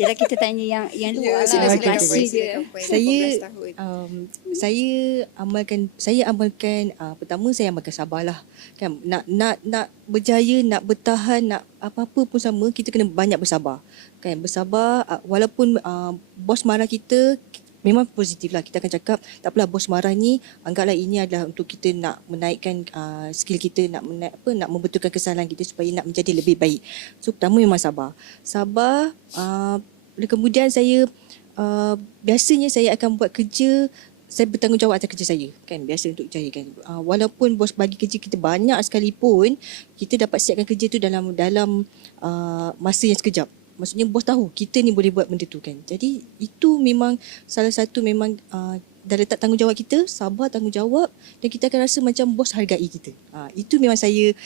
Yalah, kita tanya yang luar Ya, lah. silakan, Rahsia dia. silakan, Puan. Saya 18 tahun. saya amalkan pertama saya amalkan sabarlah kan, nak berjaya, nak bertahan, nak apa-apa pun sama, kita kena banyak bersabar kan. Bersabar walaupun bos marah kita, memang positif lah, kita akan cakap tak apalah, bos marah ni anggaplah ini adalah untuk kita nak menaikkan skill kita, nak membetulkan kesalahan kita supaya nak menjadi lebih baik. So pertama memang sabar. Kemudian saya biasanya saya akan buat kerja, saya bertanggungjawab atas kerja saya kan, biasa untuk jaya kan. Walaupun bos bagi kerja kita banyak sekalipun, kita dapat siapkan kerja tu dalam masa yang sekejap. Maksudnya bos tahu kita ni boleh buat benda tu kan. Jadi itu memang salah satu, memang dah letak tanggungjawab kita, sabar, tanggungjawab, dan kita akan rasa macam bos hargai kita. Itu memang saya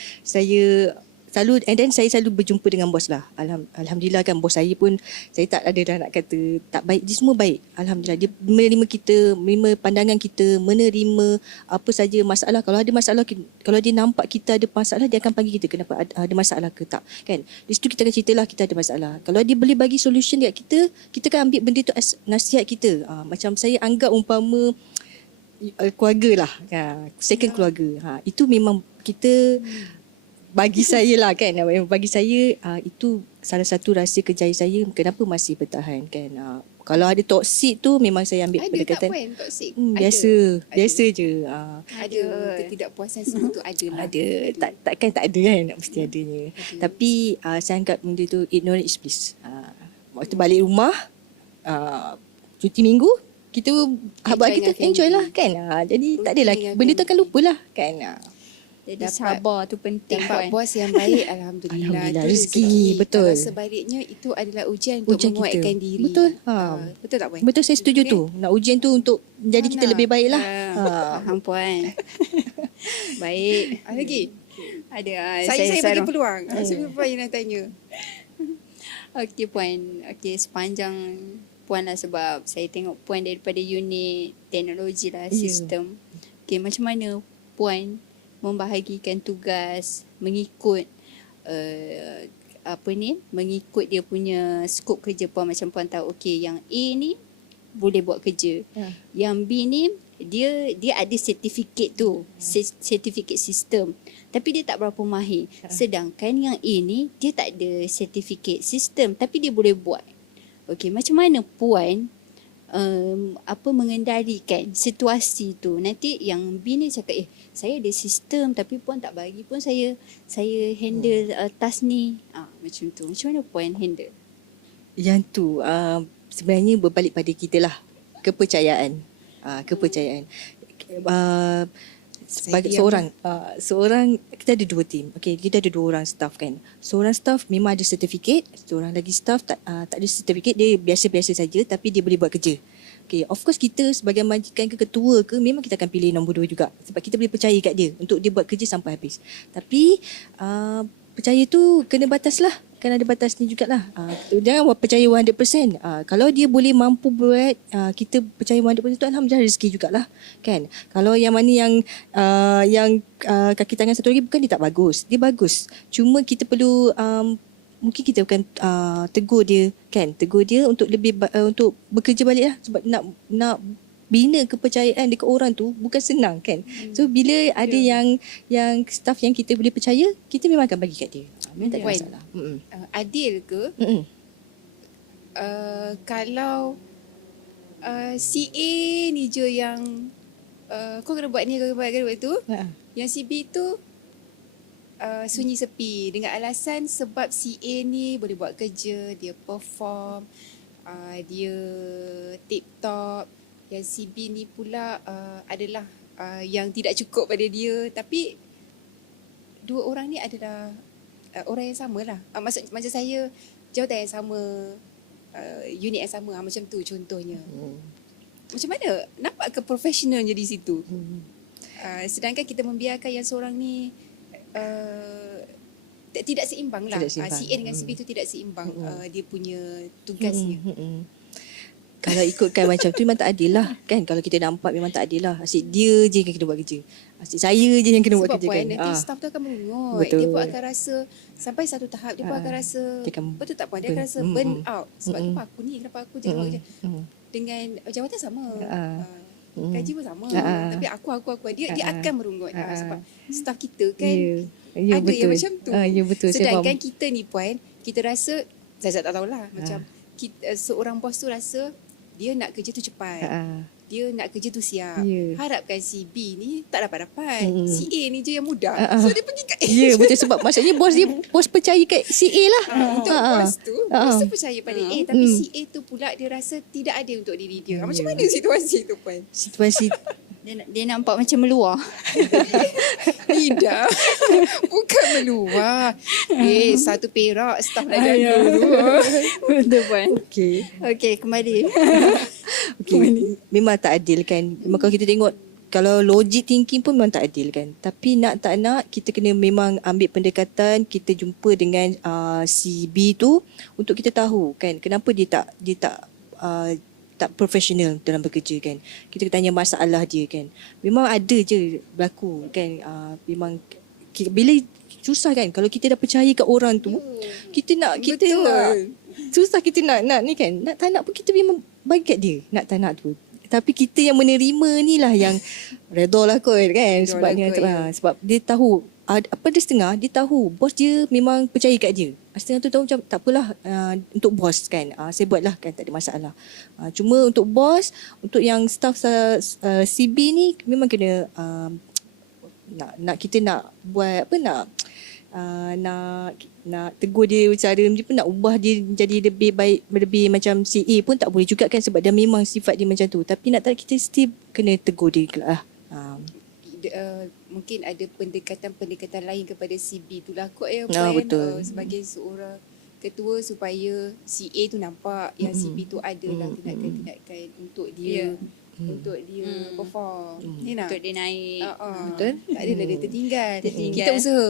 selalu, and then saya selalu berjumpa dengan bos lah. Alhamdulillah kan, bos saya pun saya tak ada dah nak kata tak baik, dia semua baik. Alhamdulillah, dia menerima kita, menerima pandangan kita, menerima apa saja masalah. Kalau ada masalah, kalau dia nampak kita ada masalah, dia akan panggil kita, kenapa ada masalah ke tak kan. Di situ kita akan ceritalah kita ada masalah. Kalau dia boleh bagi solution dekat kita, kita kan ambil benda tu as nasihat kita. Macam saya anggap umpama keluarga lah, second keluarga. Itu memang kita, bagi saya lah kan, bagi saya itu salah satu rahsia kerjaya saya, kenapa masih bertahan kan. Kalau ada toksik tu memang saya ambil pendekatan. Ada tak Puan toksik? Biasa je. Ada ketidakpuasan semua tu ada lah. Ada, takkan tak ada kan, mesti adanya. Tapi saya anggap benda tu ignorant is bliss. Waktu balik rumah, cuti minggu, kita buat kita enjoy lah kan. Jadi tak adalah, benda tu akan lupalah kan. Jadi sabar tu penting Dapat kan. bos yang baik, Alhamdulillah. Alhamdulillah, Itu rezeki, betul. Kalau sebaliknya, itu adalah ujian untuk Ujian kita. menguatkan diri. Betul. Betul tak Puan? Betul, saya setuju tu. Nak ujian tu untuk jadi kita lebih baik lah. Faham Puan. Baik. Lagi? Ada. Saya bagi peluang. Saya Puan yang nak tanya. Okey Puan. Okey, sepanjang Puan lah, sebab saya tengok Puan daripada unit teknologi lah, sistem. Okey, macam mana Puan membahagikan tugas mengikut mengikut dia punya skop kerja Puan. Macam Puan tahu, okey, yang A ni boleh buat kerja, yang B ni dia ada sertifikat tu, sertifikat sistem, tapi dia tak berapa mahir. Sedangkan yang A ni dia tak ada sertifikat sistem tapi dia boleh buat. Okey, macam mana Puan mengendalikan situasi tu? Nanti yang B ni cakap, saya ada sistem tapi Puan tak bagi pun saya handle task ni. Macam tu. Macam mana Puan handle? Yang tu sebenarnya berbalik pada kita lah, kepercayaan. Kepercayaan. Sebagai seorang kita ada dua tim. Okey, kita ada 2 orang staff kan. Seorang staff memang ada sertifikat, seorang lagi staff tak ada sertifikat, dia biasa-biasa saja tapi dia boleh buat kerja. Okay, of course kita sebagai majikan ke ketua ke, memang kita akan pilih nombor 2 juga sebab kita boleh percaya kat dia untuk dia buat kerja sampai habis. Tapi percaya tu kena batas lah, kan ada batasnya jugalah. Jangan percaya 100%. Kalau dia boleh mampu buat, kita percaya 100% tu, alhamdulillah, rezeki jugalah kan. Kalau yang mana yang kaki tangan satu lagi, bukan dia tak bagus, dia bagus, cuma kita perlu mungkin kita akan tegur dia untuk lebih untuk bekerja balik lah, sebab nak bina kepercayaan dekat orang tu bukan senang kan. So bila ada yang staff yang kita boleh percaya, kita memang akan bagi kat dia. Memang tak ada masalah. Adil ke kalau si A ni je yang kau kena buat ni, kau kena buat tu, yang si B tu sunyi sepi dengan alasan sebab si A ni boleh buat kerja, dia perform, dia tip top, yang si B ni pula adalah yang tidak cukup pada dia. Tapi 2 orang ni adalah orang yang sama lah. Macam saya, jawatan yang sama, unit yang sama, macam tu contohnya. Macam mana nampak keprofesionalnya di situ? Sedangkan kita membiarkan yang seorang ni tidak seimbang lah. Si A dengan si B tu tidak seimbang dia punya tugasnya. kalau ikutkan macam tu memang tak adil lah kan. Kalau kita nampak memang tak adil lah. Asyik dia je yang kena buat kerja. Asyik saya je yang kena buat Sebab kerja puan, kan. nanti staff tu akan merungut. Betul. Dia pun akan rasa, sampai satu tahap dia pun akan rasa, Dia akan betul tak puan? Dia akan rasa burn out. Sebab kenapa aku ni, kenapa aku je buat kerja. Dengan jawatan sama. Gaji pun sama. Tapi aku. Dia akan merungut. Sebab staff kita kan Ya, ada yang macam tu. Ya betul. Sedangkan kita ni puan, kita rasa, saya tak tahulah. Macam seorang bos tu rasa dia nak kerja tu cepat. Dia nak kerja tu siap. Harapkan si B ni tak dapat-dapat. Si A ni je yang mudah. So dia pergi kat A. Ya betul, sebab maksudnya bos percaya kat si A lah. Untuk bos tu percaya pada A. Tapi si A tu pula dia rasa tidak ada untuk diri dia. Macam mana situasi tu puan? Situasi Dia nampak macam meluah. Tidak. Bukan meluah. Satu perak staff nak jaga tu. Betul puan. okey. Okey, kembali. Memang tak adil kan. Memang kalau kita tengok, kalau logic thinking pun memang tak adil kan. Tapi nak tak nak, kita kena memang ambil pendekatan, kita jumpa dengan si B tu untuk kita tahu kan kenapa dia tak profesional dalam bekerja kan. Kita tanya masalah dia kan. Memang ada je berlaku kan. Memang bila susah kan kalau kita dah percaya kat orang tu, kita nak susah kita nak ni kan. Nak tak nak pun kita memang bagi kat dia. Nak tak nak tu. Tapi kita yang menerima ni lah yang redha lah kot kan. Sebabnya sebab dia tahu apa dia setengah, dia tahu bos dia memang percaya kat dia. Setengah tu tahu macam tak apalah untuk bos kan. Saya buatlah kan, tak ada masalah. Cuma untuk bos, untuk yang staff CB ni memang kena nak kita nak buat apa, nak tegur dia cara dia pun, nak ubah dia jadi lebih baik, lebih macam si A pun tak boleh juga kan, sebab dia memang sifat dia macam tu. Tapi nak tak kita still kena tegur dia lah. Mungkin ada pendekatan lain kepada CB tu lah kot ya betul. Sebagai seorang ketua supaya si A tu nampak yang CB tu ada lah tindakan-tindakan untuk dia perform. Untuk dia naik. Betul. Tak adalah dia tertinggal. Tertinggal. Kita usaha.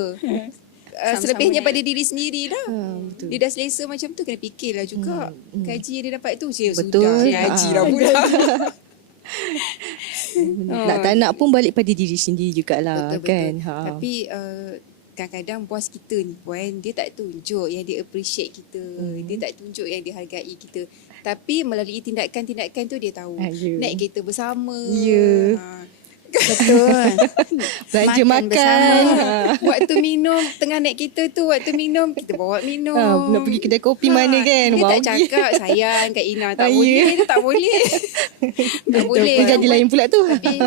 Selebihnya naik. pada diri sendiri lah. Betul. Dia dah selesa macam tu, kena fikirlah juga. Gaji yang dia dapat tu Betul. sudah gaji lah pula. Nak tak nak pun balik pada diri sendiri jugalah. Betul. Kan. Tapi kadang-kadang bos kita ni puan, dia tak tunjuk yang dia appreciate kita. Dia tak tunjuk yang dia hargai kita. Tapi melalui tindakan-tindakan tu dia tahu. Naik kereta bersama. Betul. Belanja makan. bersama. Waktu minum, tengah naik kereta tu, waktu minum, kita bawa minum. Nak pergi kedai kopi mana kan. Dia tak cakap sayang Kak Ina. Tak boleh. Dia tak boleh. Tak boleh. Jadi lain pula tu. Tapi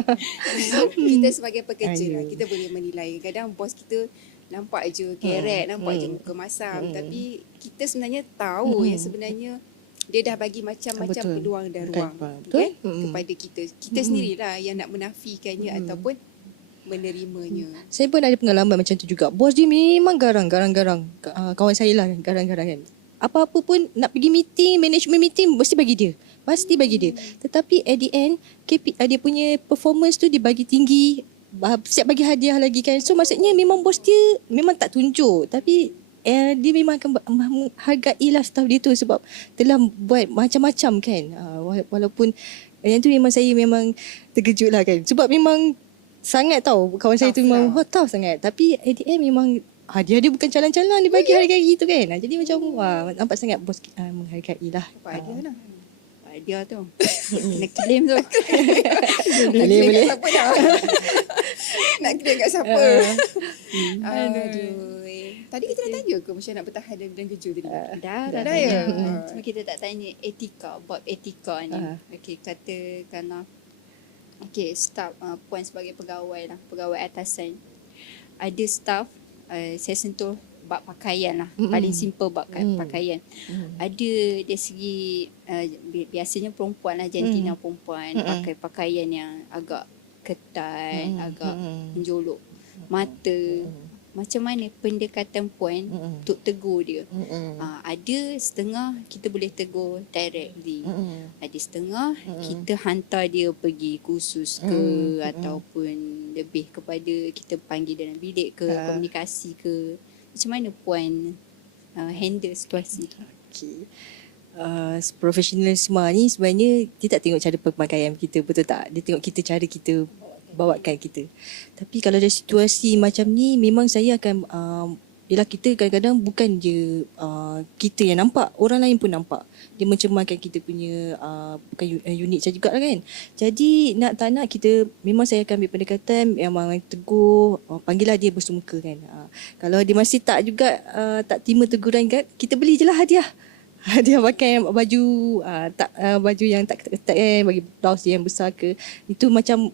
kita sebagai pekerja lah, kita boleh menilai. Kadang bos kita nampak je keret, nampak je muka masam. Tapi kita sebenarnya tahu yang sebenarnya dia dah bagi macam-macam peluang dan ruang kan, kepada kita. Kita sendirilah yang nak menafikannya ataupun menerimanya. Saya pun ada pengalaman macam tu juga. Bos dia memang garang. Kawan saya lah garang-garang kan. Apa-apa pun nak pergi meeting, management meeting, mesti bagi dia. Tetapi at the end, dia punya performance tu dia bagi tinggi. Siap bagi hadiah lagi kan. So maksudnya memang bos dia memang tak tunjuk. Tapi dia memang akan menghargailah staff dia tu sebab telah buat macam-macam kan. Walaupun yang tu memang saya memang terkejut lah kan. Sebab memang sangat tahu kawan saya tu memang tough sangat. Tapi at the end memang hadiah dia bukan calang-calang, dia bagi hargai tu kan. Jadi macam nampak sangat bos menghargailah. Hadiah lah. Hadiah tu. Kena claim tu. Boleh. Siapa dah? Nak claim kat siapa? Aduh. Tadi kita dah tanya ke macam nak bertahan dalam bidang kerja tadi? Dah ya. Cuma kita tak tanya bab etika ni. Okey, katakanlah staff puan sebagai pegawai lah, pegawai atasan. Ada staff saya sentuh bab pakaian lah. Paling simple bab pakaian. Ada dari segi biasanya perempuan lah, jantina perempuan pakai pakaian yang agak ketat, agak menjolok mata. Macam mana pendekatan puan untuk tegur dia? Ada setengah kita boleh tegur directly. Ada setengah kita hantar dia pergi kursus ke ataupun lebih kepada kita panggil dalam bilik ke, komunikasi ke. Macam mana puan handle situasi tu? Okay. profesionalisme ni sebenarnya dia tak tengok cara pemakaian kita, betul tak? Dia tengok kita, cara kita bawakan kita. Tapi kalau ada situasi macam ni, memang saya akan yelah, kita kadang-kadang bukan je kita yang nampak, orang lain pun nampak. Dia mencemarkan kita punya bukan unit saja juga lah kan. Jadi nak tak nak kita, memang saya akan ambil pendekatan yang memang tegur, panggillah dia bersemuka kan. Kalau dia masih tak juga tak terima teguran kan, kita beli je lah hadiah. Dia pakai baju baju yang tak ketat kan, bagi blouse yang besar ke, itu macam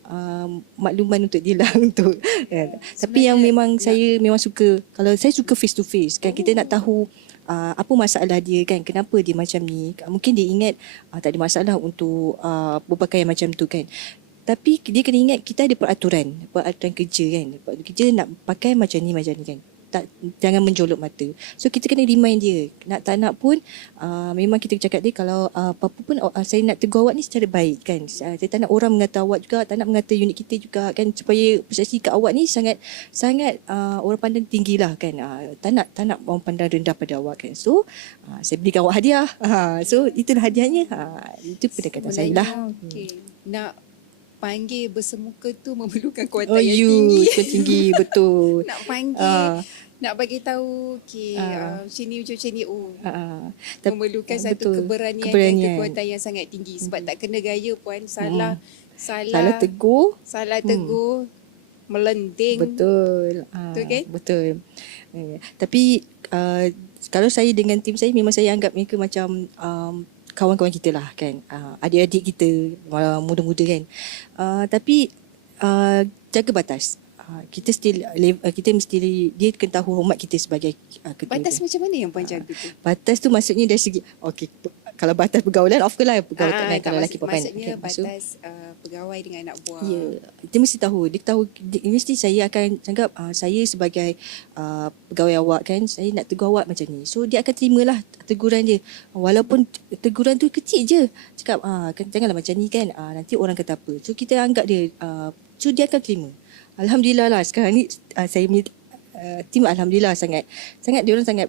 makluman untuk dia lah untuk kan. Tapi yang memang saya memang suka, kalau saya suka face to face kan, kita nak tahu apa masalah dia kan, kenapa dia macam ni. Mungkin dia ingat tak ada masalah untuk berpakaian macam tu kan. Tapi dia kena ingat kita ada peraturan kerja kan. Peraturan kerja nak pakai macam ni kan. Jangan menjolok mata. So kita kena remind dia. Nak tak nak pun memang kita cakap dia, kalau apa-apa pun saya nak tegur awak ni secara baik kan. Saya tak nak orang mengata awak juga, tak nak mengata unit kita juga kan, supaya persepsi kat awak ni sangat orang pandang tinggi lah kan. Tak nak orang pandang rendah pada awak kan. So saya belikan awak hadiah. So itulah hadiahnya. Itu pendekatan saya lah. Okay. Nak panggil bersemuka tu memerlukan kuatan yang tinggi. Tinggi betul. Nak panggil, nak bagi tahu macam ni memerlukan satu betul. keberanian dan kekuatan yang sangat tinggi, sebab tak kena gaya puan, salah tegur, melenting. Betul. Betul kan? Betul. Tapi kalau saya dengan tim saya, memang saya anggap mereka macam kawan-kawan kita lah kan, adik-adik kita muda-muda kan. Tapi jaga batas. Kita mesti, dia kena tahu hormat kita sebagai ketua. Batas macam mana yang puan jaga tu? Batas tu maksudnya dari segi kalau batas pergaulan, of course lah pergaulan tak lelaki perempuan. Maksudnya batas pegawai dengan anak buah. Ya, dia mesti tahu. Mesti saya akan anggap saya sebagai pegawai awak kan, saya nak tegur awak macam ni. So dia akan terimalah teguran dia. Walaupun teguran tu kecil je. Cakap janganlah macam ni kan. Nanti orang kata apa. So kita anggap dia so dia akan terima. Alhamdulillah lah sekarang ni saya punya tim alhamdulillah sangat diorang sangat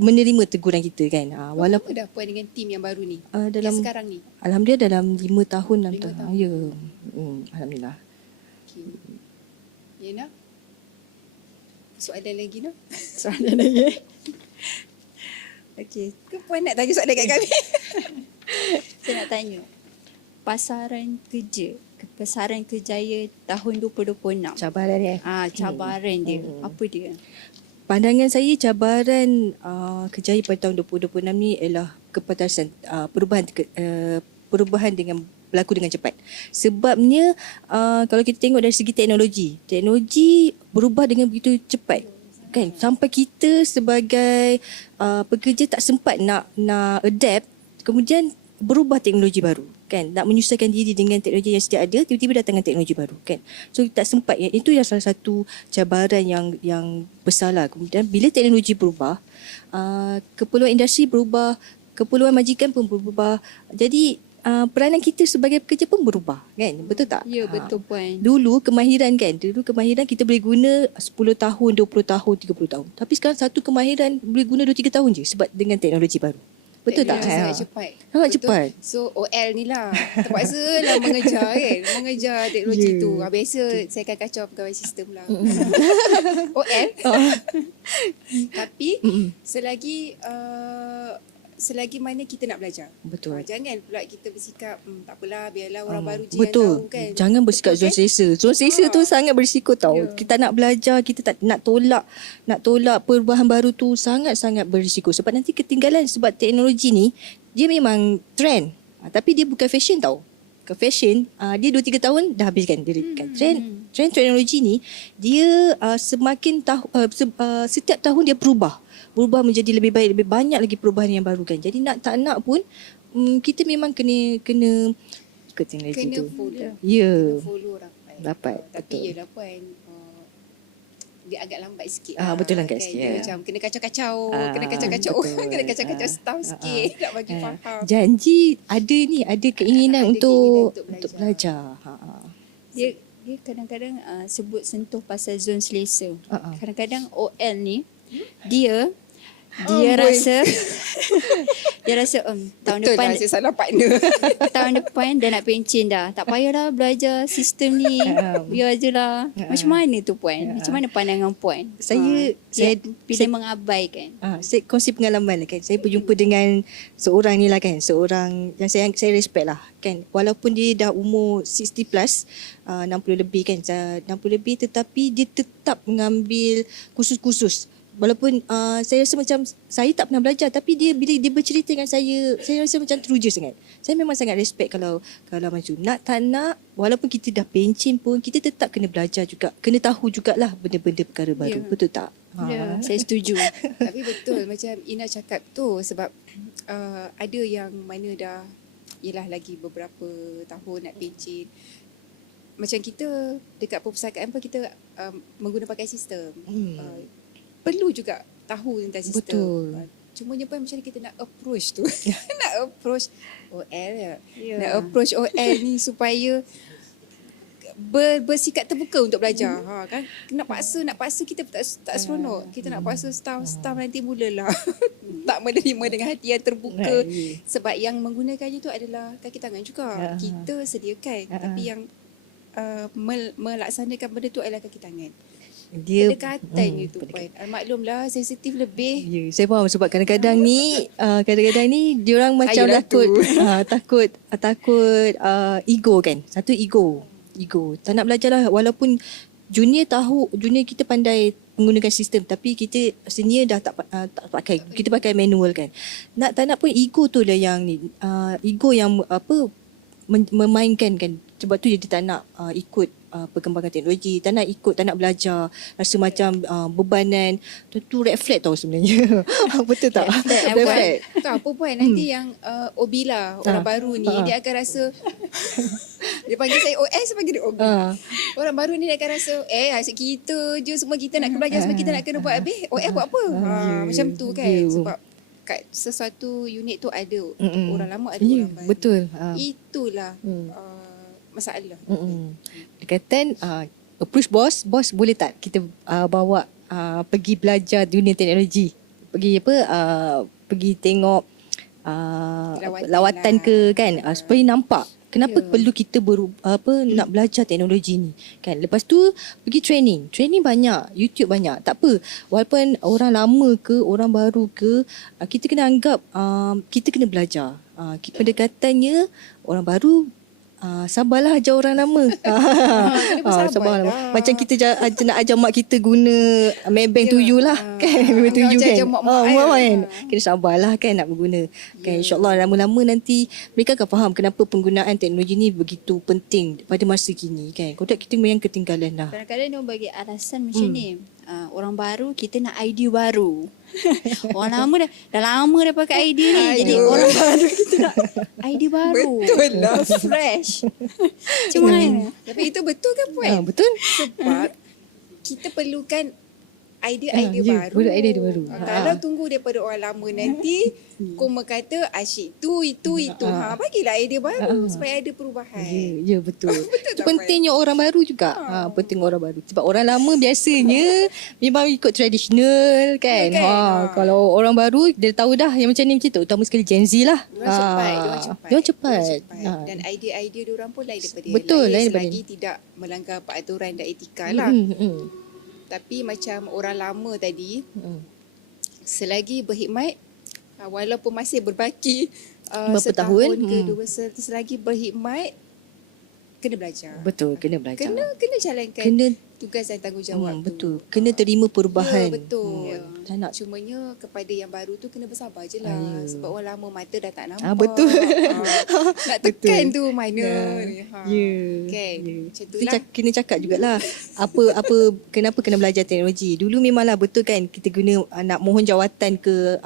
menerima teguran kita kan. Walaupun dah puan dengan tim yang baru ni, dalam yang sekarang ni, alhamdulillah dalam 5 tahun 6 tahun. Ya. Alhamdulillah. Okay. Yena, soalan lagi no? Soalan lagi. Okey. Ke puan nak tanya soalan kat kami? Saya nak tanya. Pasaran kerjaya tahun 2026. Cabaran dia. Cabaran dia. Apa dia? Pandangan saya, cabaran kerjaya pada tahun 2026 ni ialah kepatasan, perubahan dengan berlaku dengan cepat. Sebabnya kalau kita tengok dari segi teknologi berubah dengan begitu cepat kan, sampai kita sebagai pekerja tak sempat nak adapt, kemudian berubah teknologi baru kan, nak menyesuaikan diri dengan teknologi yang sedia ada, tiba-tiba datangkan teknologi baru kan. So tak sempat, itu yang salah satu cabaran yang besar lah. Kemudian bila teknologi berubah, keperluan industri berubah, keperluan majikan pun berubah. Jadi peranan kita sebagai pekerja pun berubah kan, betul tak? Ya, betul puan. Dulu kemahiran kita boleh guna 10 tahun, 20 tahun, 30 tahun. Tapi sekarang satu kemahiran boleh guna 2-3 tahun je sebab dengan teknologi baru. Betul tak? Sangat cepat. Sangat cepat. So OL ni lah terpaksa lah mengejar teknologi tu. Biasa saya akan kacau pegawai sistem lah. OL. Tapi selagi mana kita nak belajar. Betul. Jangan pula kita bersikap tak apalah, biarlah orang baru je betul. yang tahu kan. Jangan bersikap zon selesa. Zon selesa tu sangat berisiko tau. Ya. Kita nak belajar, kita tak nak tolak perubahan baru tu sangat-sangat berisiko. Sebab nanti ketinggalan, sebab teknologi ni dia memang trend. Tapi dia bukan fashion tau. Ke fashion, dia 2-3 tahun dah habiskan. Trend teknologi ni dia semakin setiap tahun dia berubah menjadi lebih baik, lebih banyak lagi perubahan yang baru kan. Jadi nak tak nak pun kita memang kena ikut teknologi tu. Follow. Ya. Kena follow Rapat. Tapi Betul. yelah puan, dia agak lambat sikit. Betul lambat kan? sikit. Dia macam kena kacau-kacau, betul. kena kacau-kacau staff sikit nak bagi faham. Janji ada keinginan Ada untuk keinginan untuk belajar. Dia kadang-kadang sebut sentuh pasal zon selesa. Kadang-kadang OL ni dia Dia rasa dia rasa tahun Betul depan lah, saya salah partner. tahun depan dah nak pencen dah. Tak payahlah belajar sistem ni. Biar je lah. Macam mana tu Puan? Macam mana pandangan Puan? Saya pilih mengabaikan. Saya kongsi pengalaman lah kan. Saya berjumpa dengan seorang ni lah kan. Seorang yang saya respect lah kan. Walaupun dia dah umur 60 plus, 60 lebih kan. 60 lebih tetapi dia tetap mengambil kursus-kursus. Walaupun saya rasa macam saya tak pernah belajar tapi dia bila dia bercerita dengan saya rasa macam teruja sangat. Saya memang sangat respect kalau macam nak tak nak walaupun kita dah pencen pun kita tetap kena belajar juga. Kena tahu jugalah benda-benda perkara baru. Betul tak? Ya, saya setuju. Tapi betul macam Ina cakap tu sebab ada yang mana dah yelah lagi beberapa tahun nak pencen. Macam kita dekat perpustakaan pun kita menggunakan pakai sistem. Perlu juga tahu tentang sistem. Betul. Cumanya pun macam mana kita nak approach tu. Nak approach OL ya. Nak approach OL ni supaya bersikap terbuka untuk belajar. Kan nak paksa kita tak seronok. Kita nak paksa staff nanti mulalah tak menerima dengan hati yang terbuka. Sebab yang menggunakannya tu adalah kaki tangan juga. Kita sediakan tapi yang melaksanakan benda tu adalah kaki tangan. Dia Pendekatannya tu Puan. Maklumlah sensitif lebih. Ya, saya faham sebab kadang-kadang ni diorang macam Ayolah takut ego kan. Satu ego. Tak nak belajar lah walaupun junior kita pandai menggunakan sistem tapi kita senior dah tak pakai. Kita pakai manual kan. Nak tak nak pun ego tu lah yang ni. Ego yang memainkan kan. Sebab tu dia tak nak ikut perkembangan teknologi, tak nak ikut, tak nak belajar, rasa macam bebanan. Tu red flag tau sebenarnya. Betul tak? Red flag. Tahu apa Puan nanti yang Obila orang baru ni dia akan rasa dia panggil saya OS, saya panggil dia Obi. Orang baru ni dia akan rasa asyik kita je semua kita nak belajar semua kita nak kena buat habis OS buat apa? Macam tu kan. Sebab kat sesuatu unit tu ada orang lama ada orang baru. Betul. Itulah masalah. Dekatan approach bos boleh tak kita bawa pergi belajar dunia teknologi, pergi pergi tengok lawatan ke kan, supaya nampak kenapa perlu kita nak belajar teknologi ni kan. Lepas tu pergi training banyak, YouTube banyak. Tak apa, walaupun orang lama ke orang baru ke, kita kena anggap kita kena belajar. Pendekatannya orang baru sabarlah ajar orang lama. Sabarlah. Macam kita nak ajar mak kita guna Maybank to you lah kan. Maybank to you kan. Kan. Kena sabarlah kan nak berguna. Kan insya-Allah lama-lama nanti mereka akan faham kenapa penggunaan teknologi ni begitu penting pada masa kini kan. Kalau kita memang ketinggalan lah. Kadang-kadang dia bagi alasan macam ni. Orang baru kita nak idea baru. Orang lama dah lama dah pakai idea ni. Jadi orang baru kita nak idea baru. Betul lah. Fresh. Macam mana? Tapi itu betul kan Puan? Betul. Sebab kita perlukan idea-idea baru. Idea baru. Kalau tunggu daripada orang lama nanti Koma kata asyik itu. Bagilah idea baru supaya ada perubahan. Ya betul. Betul tak, Pentingnya orang baru juga. Penting orang baru. Sebab orang lama biasanya memang ikut tradisional kan. Kalau orang baru dia tahu dah yang macam ni macam tu. Utama sekali Gen Z lah. Diorang cepat. Dan idea-idea diorang pun lain daripada betul, lain selagi tidak melanggar peraturan dan etika lah. Tapi macam orang lama tadi, selagi berkhidmat, walaupun masih berbaki setahun ke 2 selagi berkhidmat, kena belajar. Betul, kena belajar. Kena jalankan tugas dan tanggungjawab tu. Betul. Kena terima perubahan. Ya, betul. Tak nak. Cumanya kepada yang baru tu kena bersabar je lah. Sebab orang lama mata dah tak nampak. Betul. Nak tekan tu mana ni. Okay. Macam tu lah. Kena cakap jugalah kenapa kena belajar teknologi. Dulu memanglah betul kan kita guna nak mohon jawatan ke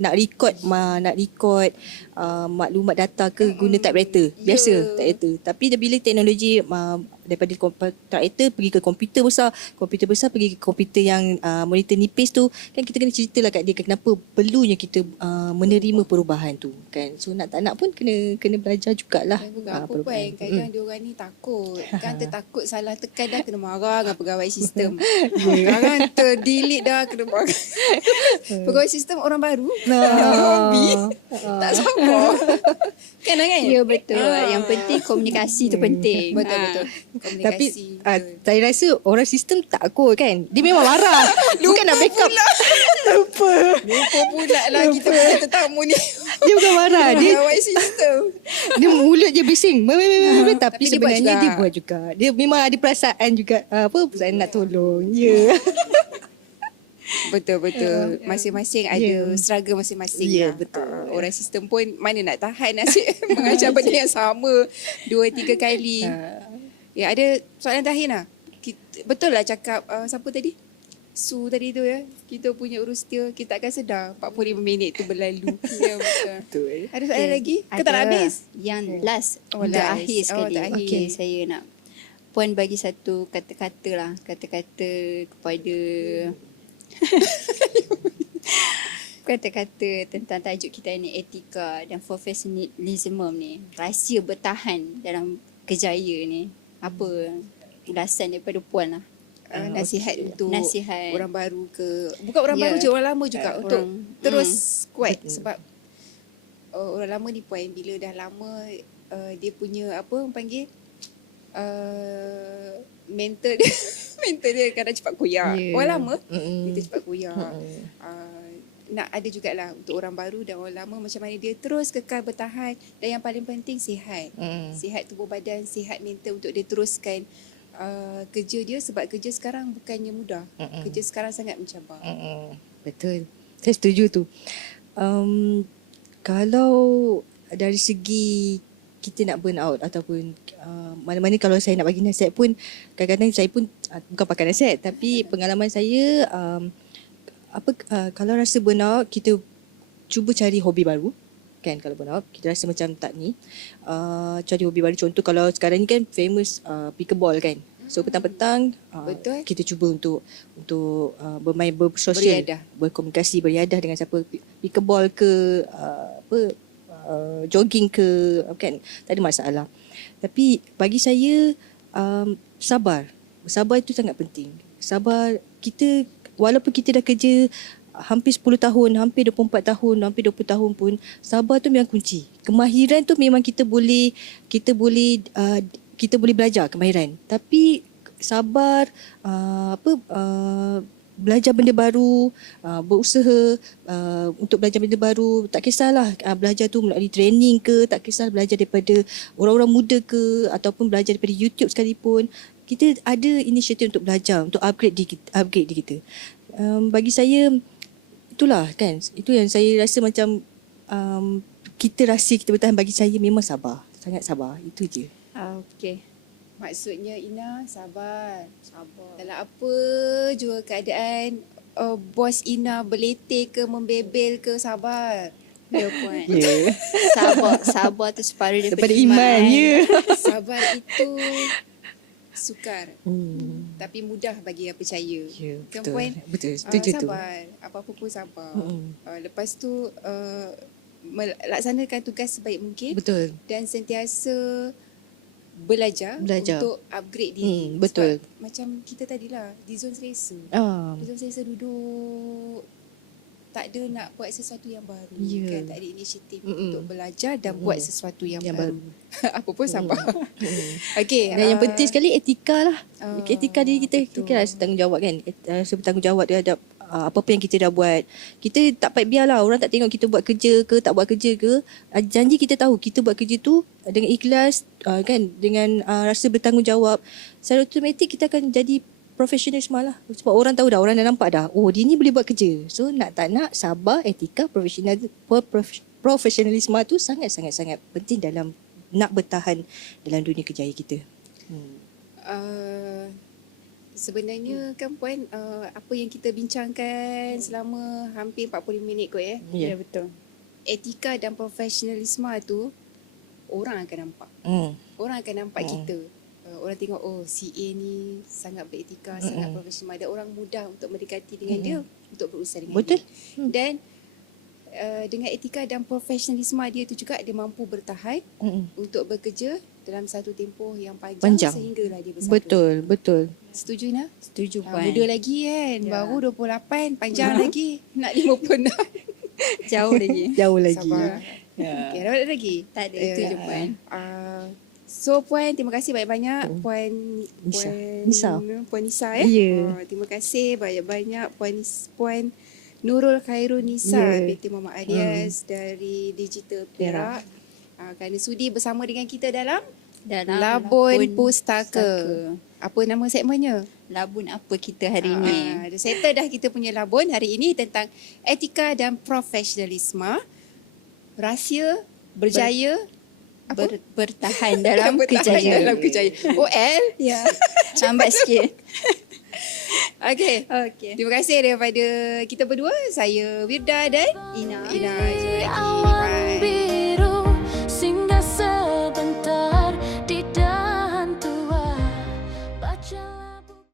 nak record maklumat data ke guna typewriter. Biasa typewriter. Tapi bila teknologi daripada typewriter pergi ke komputer besar pergi ke komputer yang monitor nipis tu, kan kita kena ceritalah kat dia kenapa perlunya kita menerima perubahan tu kan. So nak tak nak pun kena belajar jugalah. Apa pun kadang dia orang ni takut. Kan tertakut salah tekan dah kena marah dengan pegawai sistem. Sekarang terdelete dah kena marah. Pegawai sistem orang baru. Hobi. Tak sabar. Kan? Ya betul. Yang penting komunikasi tu penting. Betul. Tapi Komunikasi. saya rasa orang sistem takut kan. Dia memang marah. Bukan nak backup. Lupa Lupa pula lah kita punya tetamu ni. Dia bukan marah. Dia Pegawai sistem. dia mulut je bising. Tapi Tapi dia buat sebenarnya juga. dia buat juga. Dia memang ada perasaan juga. Perasaan nak tolong. Ya. Betul. Masing-masing ada struggle masing-masing. Ya, lah. betul. Orang sistem pun mana nak tahan nasib mengajar benda yang sama 2-3 kali. Ya, ada soalan terakhir lah. Betul lah cakap siapa tadi? Su tadi tu ya. Kita punya urus dia, kita akan sedar 45 minit tu berlalu. Ya, betul. Ada soalan lagi? Ke tak nak habis? Yang last, Oh, untuk last. akhir sekali. terakhir. Okey, saya nak Puan bagi satu kata-kata lah. Kata-kata kepada kata-kata tentang tajuk kita ni, etika dan profesionalisme ni. Rahsia bertahan dalam kerjaya ni. Apa ulasan daripada Puan lah? Nasihat untuk Nasihat. orang baru ke, bukan orang Ya. baru je, orang lama juga untuk Orang- terus kuat. Sebab orang lama ni Puan, bila dah lama dia punya apa orang panggil mental dia mental dia kadang cepat koyak. Ya. Orang lama Mm-mm. kita cepat koyak. Nak ada jugalah untuk orang baru dan orang lama macam mana dia terus kekal bertahan, dan yang paling penting sihat. Sihat tubuh badan, sihat mental untuk dia teruskan kerja dia, sebab kerja sekarang bukannya mudah. Kerja sekarang sangat mencabar. Betul. Saya setuju tu. Kalau dari segi kita nak burn out ataupun mana-mana, kalau saya nak bagi nasihat pun, kadang-kadang saya pun bukan pakai nasihat, tapi pengalaman saya kalau rasa burn out, kita cuba cari hobi baru. Kan, kalau burn out kita rasa macam tak ni, cari hobi baru. Contoh kalau sekarang ni kan famous pickleball kan. So petang-petang Betul. kita cuba untuk bermain, bersosial, Beriadah. berkomunikasi, beriadah dengan siapa, pickleball ke jogging ke, kan, tak ada masalah. Tapi bagi saya sabar itu sangat penting. Sabar, kita walaupun kita dah kerja hampir 10 tahun, hampir 24 tahun, hampir 20 tahun pun, sabar tu memang kunci. Kemahiran tu memang kita boleh belajar kemahiran. Tapi sabar, belajar benda baru, berusaha untuk belajar benda baru, tak kisahlah belajar tu melalui training ke, tak kisah belajar daripada orang-orang muda ke, ataupun belajar daripada YouTube sekalipun. Kita ada inisiatif untuk belajar, untuk upgrade diri kita. Bagi saya itulah kan, itu yang saya rasa macam kita rahsia kita bertahan bagi saya memang sabar, sangat sabar, itu je. Okey. Maksudnya Ina sabar. Dalam apa jua keadaan, bos Ina berletih ke, membebel ke, sabar. Ya Puan. Ya. Sabar tu separuh Daripada iman, ya. Sabar itu sukar, tapi mudah bagi yang percaya. Ya, Kan, betul. Puan? Betul, setuju tu. Sabar, apa-apa pun sabar. Lepas tu melaksanakan tugas sebaik mungkin. Betul. Dan sentiasa belajar untuk upgrade diri. Betul. Sebab macam kita tadilah di zon selesa. Di zon selesa duduk, tak ada nak buat sesuatu yang baru. Ya. Kan, tak ada inisiatif untuk belajar dan buat sesuatu yang baru. baru. Apa pun sabar. Okey. Dan yang penting sekali etika lah. Oh, Etika diri kita. betul. Kita rasa tanggungjawab kan. Rasa bertanggungjawab terhadap apa-apa yang kita dah buat. Kita tak payah biarlah orang tak tengok kita buat kerja ke, tak buat kerja ke. Janji kita tahu kita buat kerja tu dengan ikhlas, kan, dengan rasa bertanggungjawab. Secara automatik kita akan jadi profesionalisme lah. Sebab orang tahu dah, orang dah nampak dah, oh dia ni boleh buat kerja. So nak tak nak, sabar, etika, profesionalisme tu sangat-sangat penting dalam nak bertahan dalam dunia kerjaya kita. Sebenarnya kan Puan, apa yang kita bincangkan selama hampir 45 minit kot ya. Ya. betul. Etika dan profesionalisme tu orang akan nampak. Orang akan nampak kita. orang tengok CA ni sangat beretika, sangat profesional, dan orang mudah untuk mendekati dengan dia, untuk berurusan dengan Betul. dia. Dan dengan etika dan profesionalisme dia tu juga dia mampu bertahan untuk bekerja dalam satu tempoh yang panjang. Sehinggalah dia bersatu. Betul. Setuju Ina? Setuju Puan. Muda lagi kan, Ya. baru 28, panjang lagi, nak 56. Jauh lagi. Jauh lagi. Sabar. Ya. Okay, ada lagi? Tak ada, itu je Puan. So Puan, terima kasih banyak-banyak Puan Nisa. Puan Nisa Ya. terima kasih banyak-banyak Puan Nurul Khairul Nisa binti Muhammad Alias dari Digital Perak. Kerana sudi bersama dengan kita dalam Labun Pustaka. Apa nama segmennya? Labun apa kita hari ini? Dah settle dah kita punya labun hari ini tentang etika dan profesionalisme. Rahsia berjaya Bertahan dalam bertahan kejayaan. dalam kejayaan. OL. Ya. Lambat sikit. Okey. Okey. Terima kasih daripada kita berdua. Saya Wirda dan Ina. Ina. Jumpa lagi. Bye.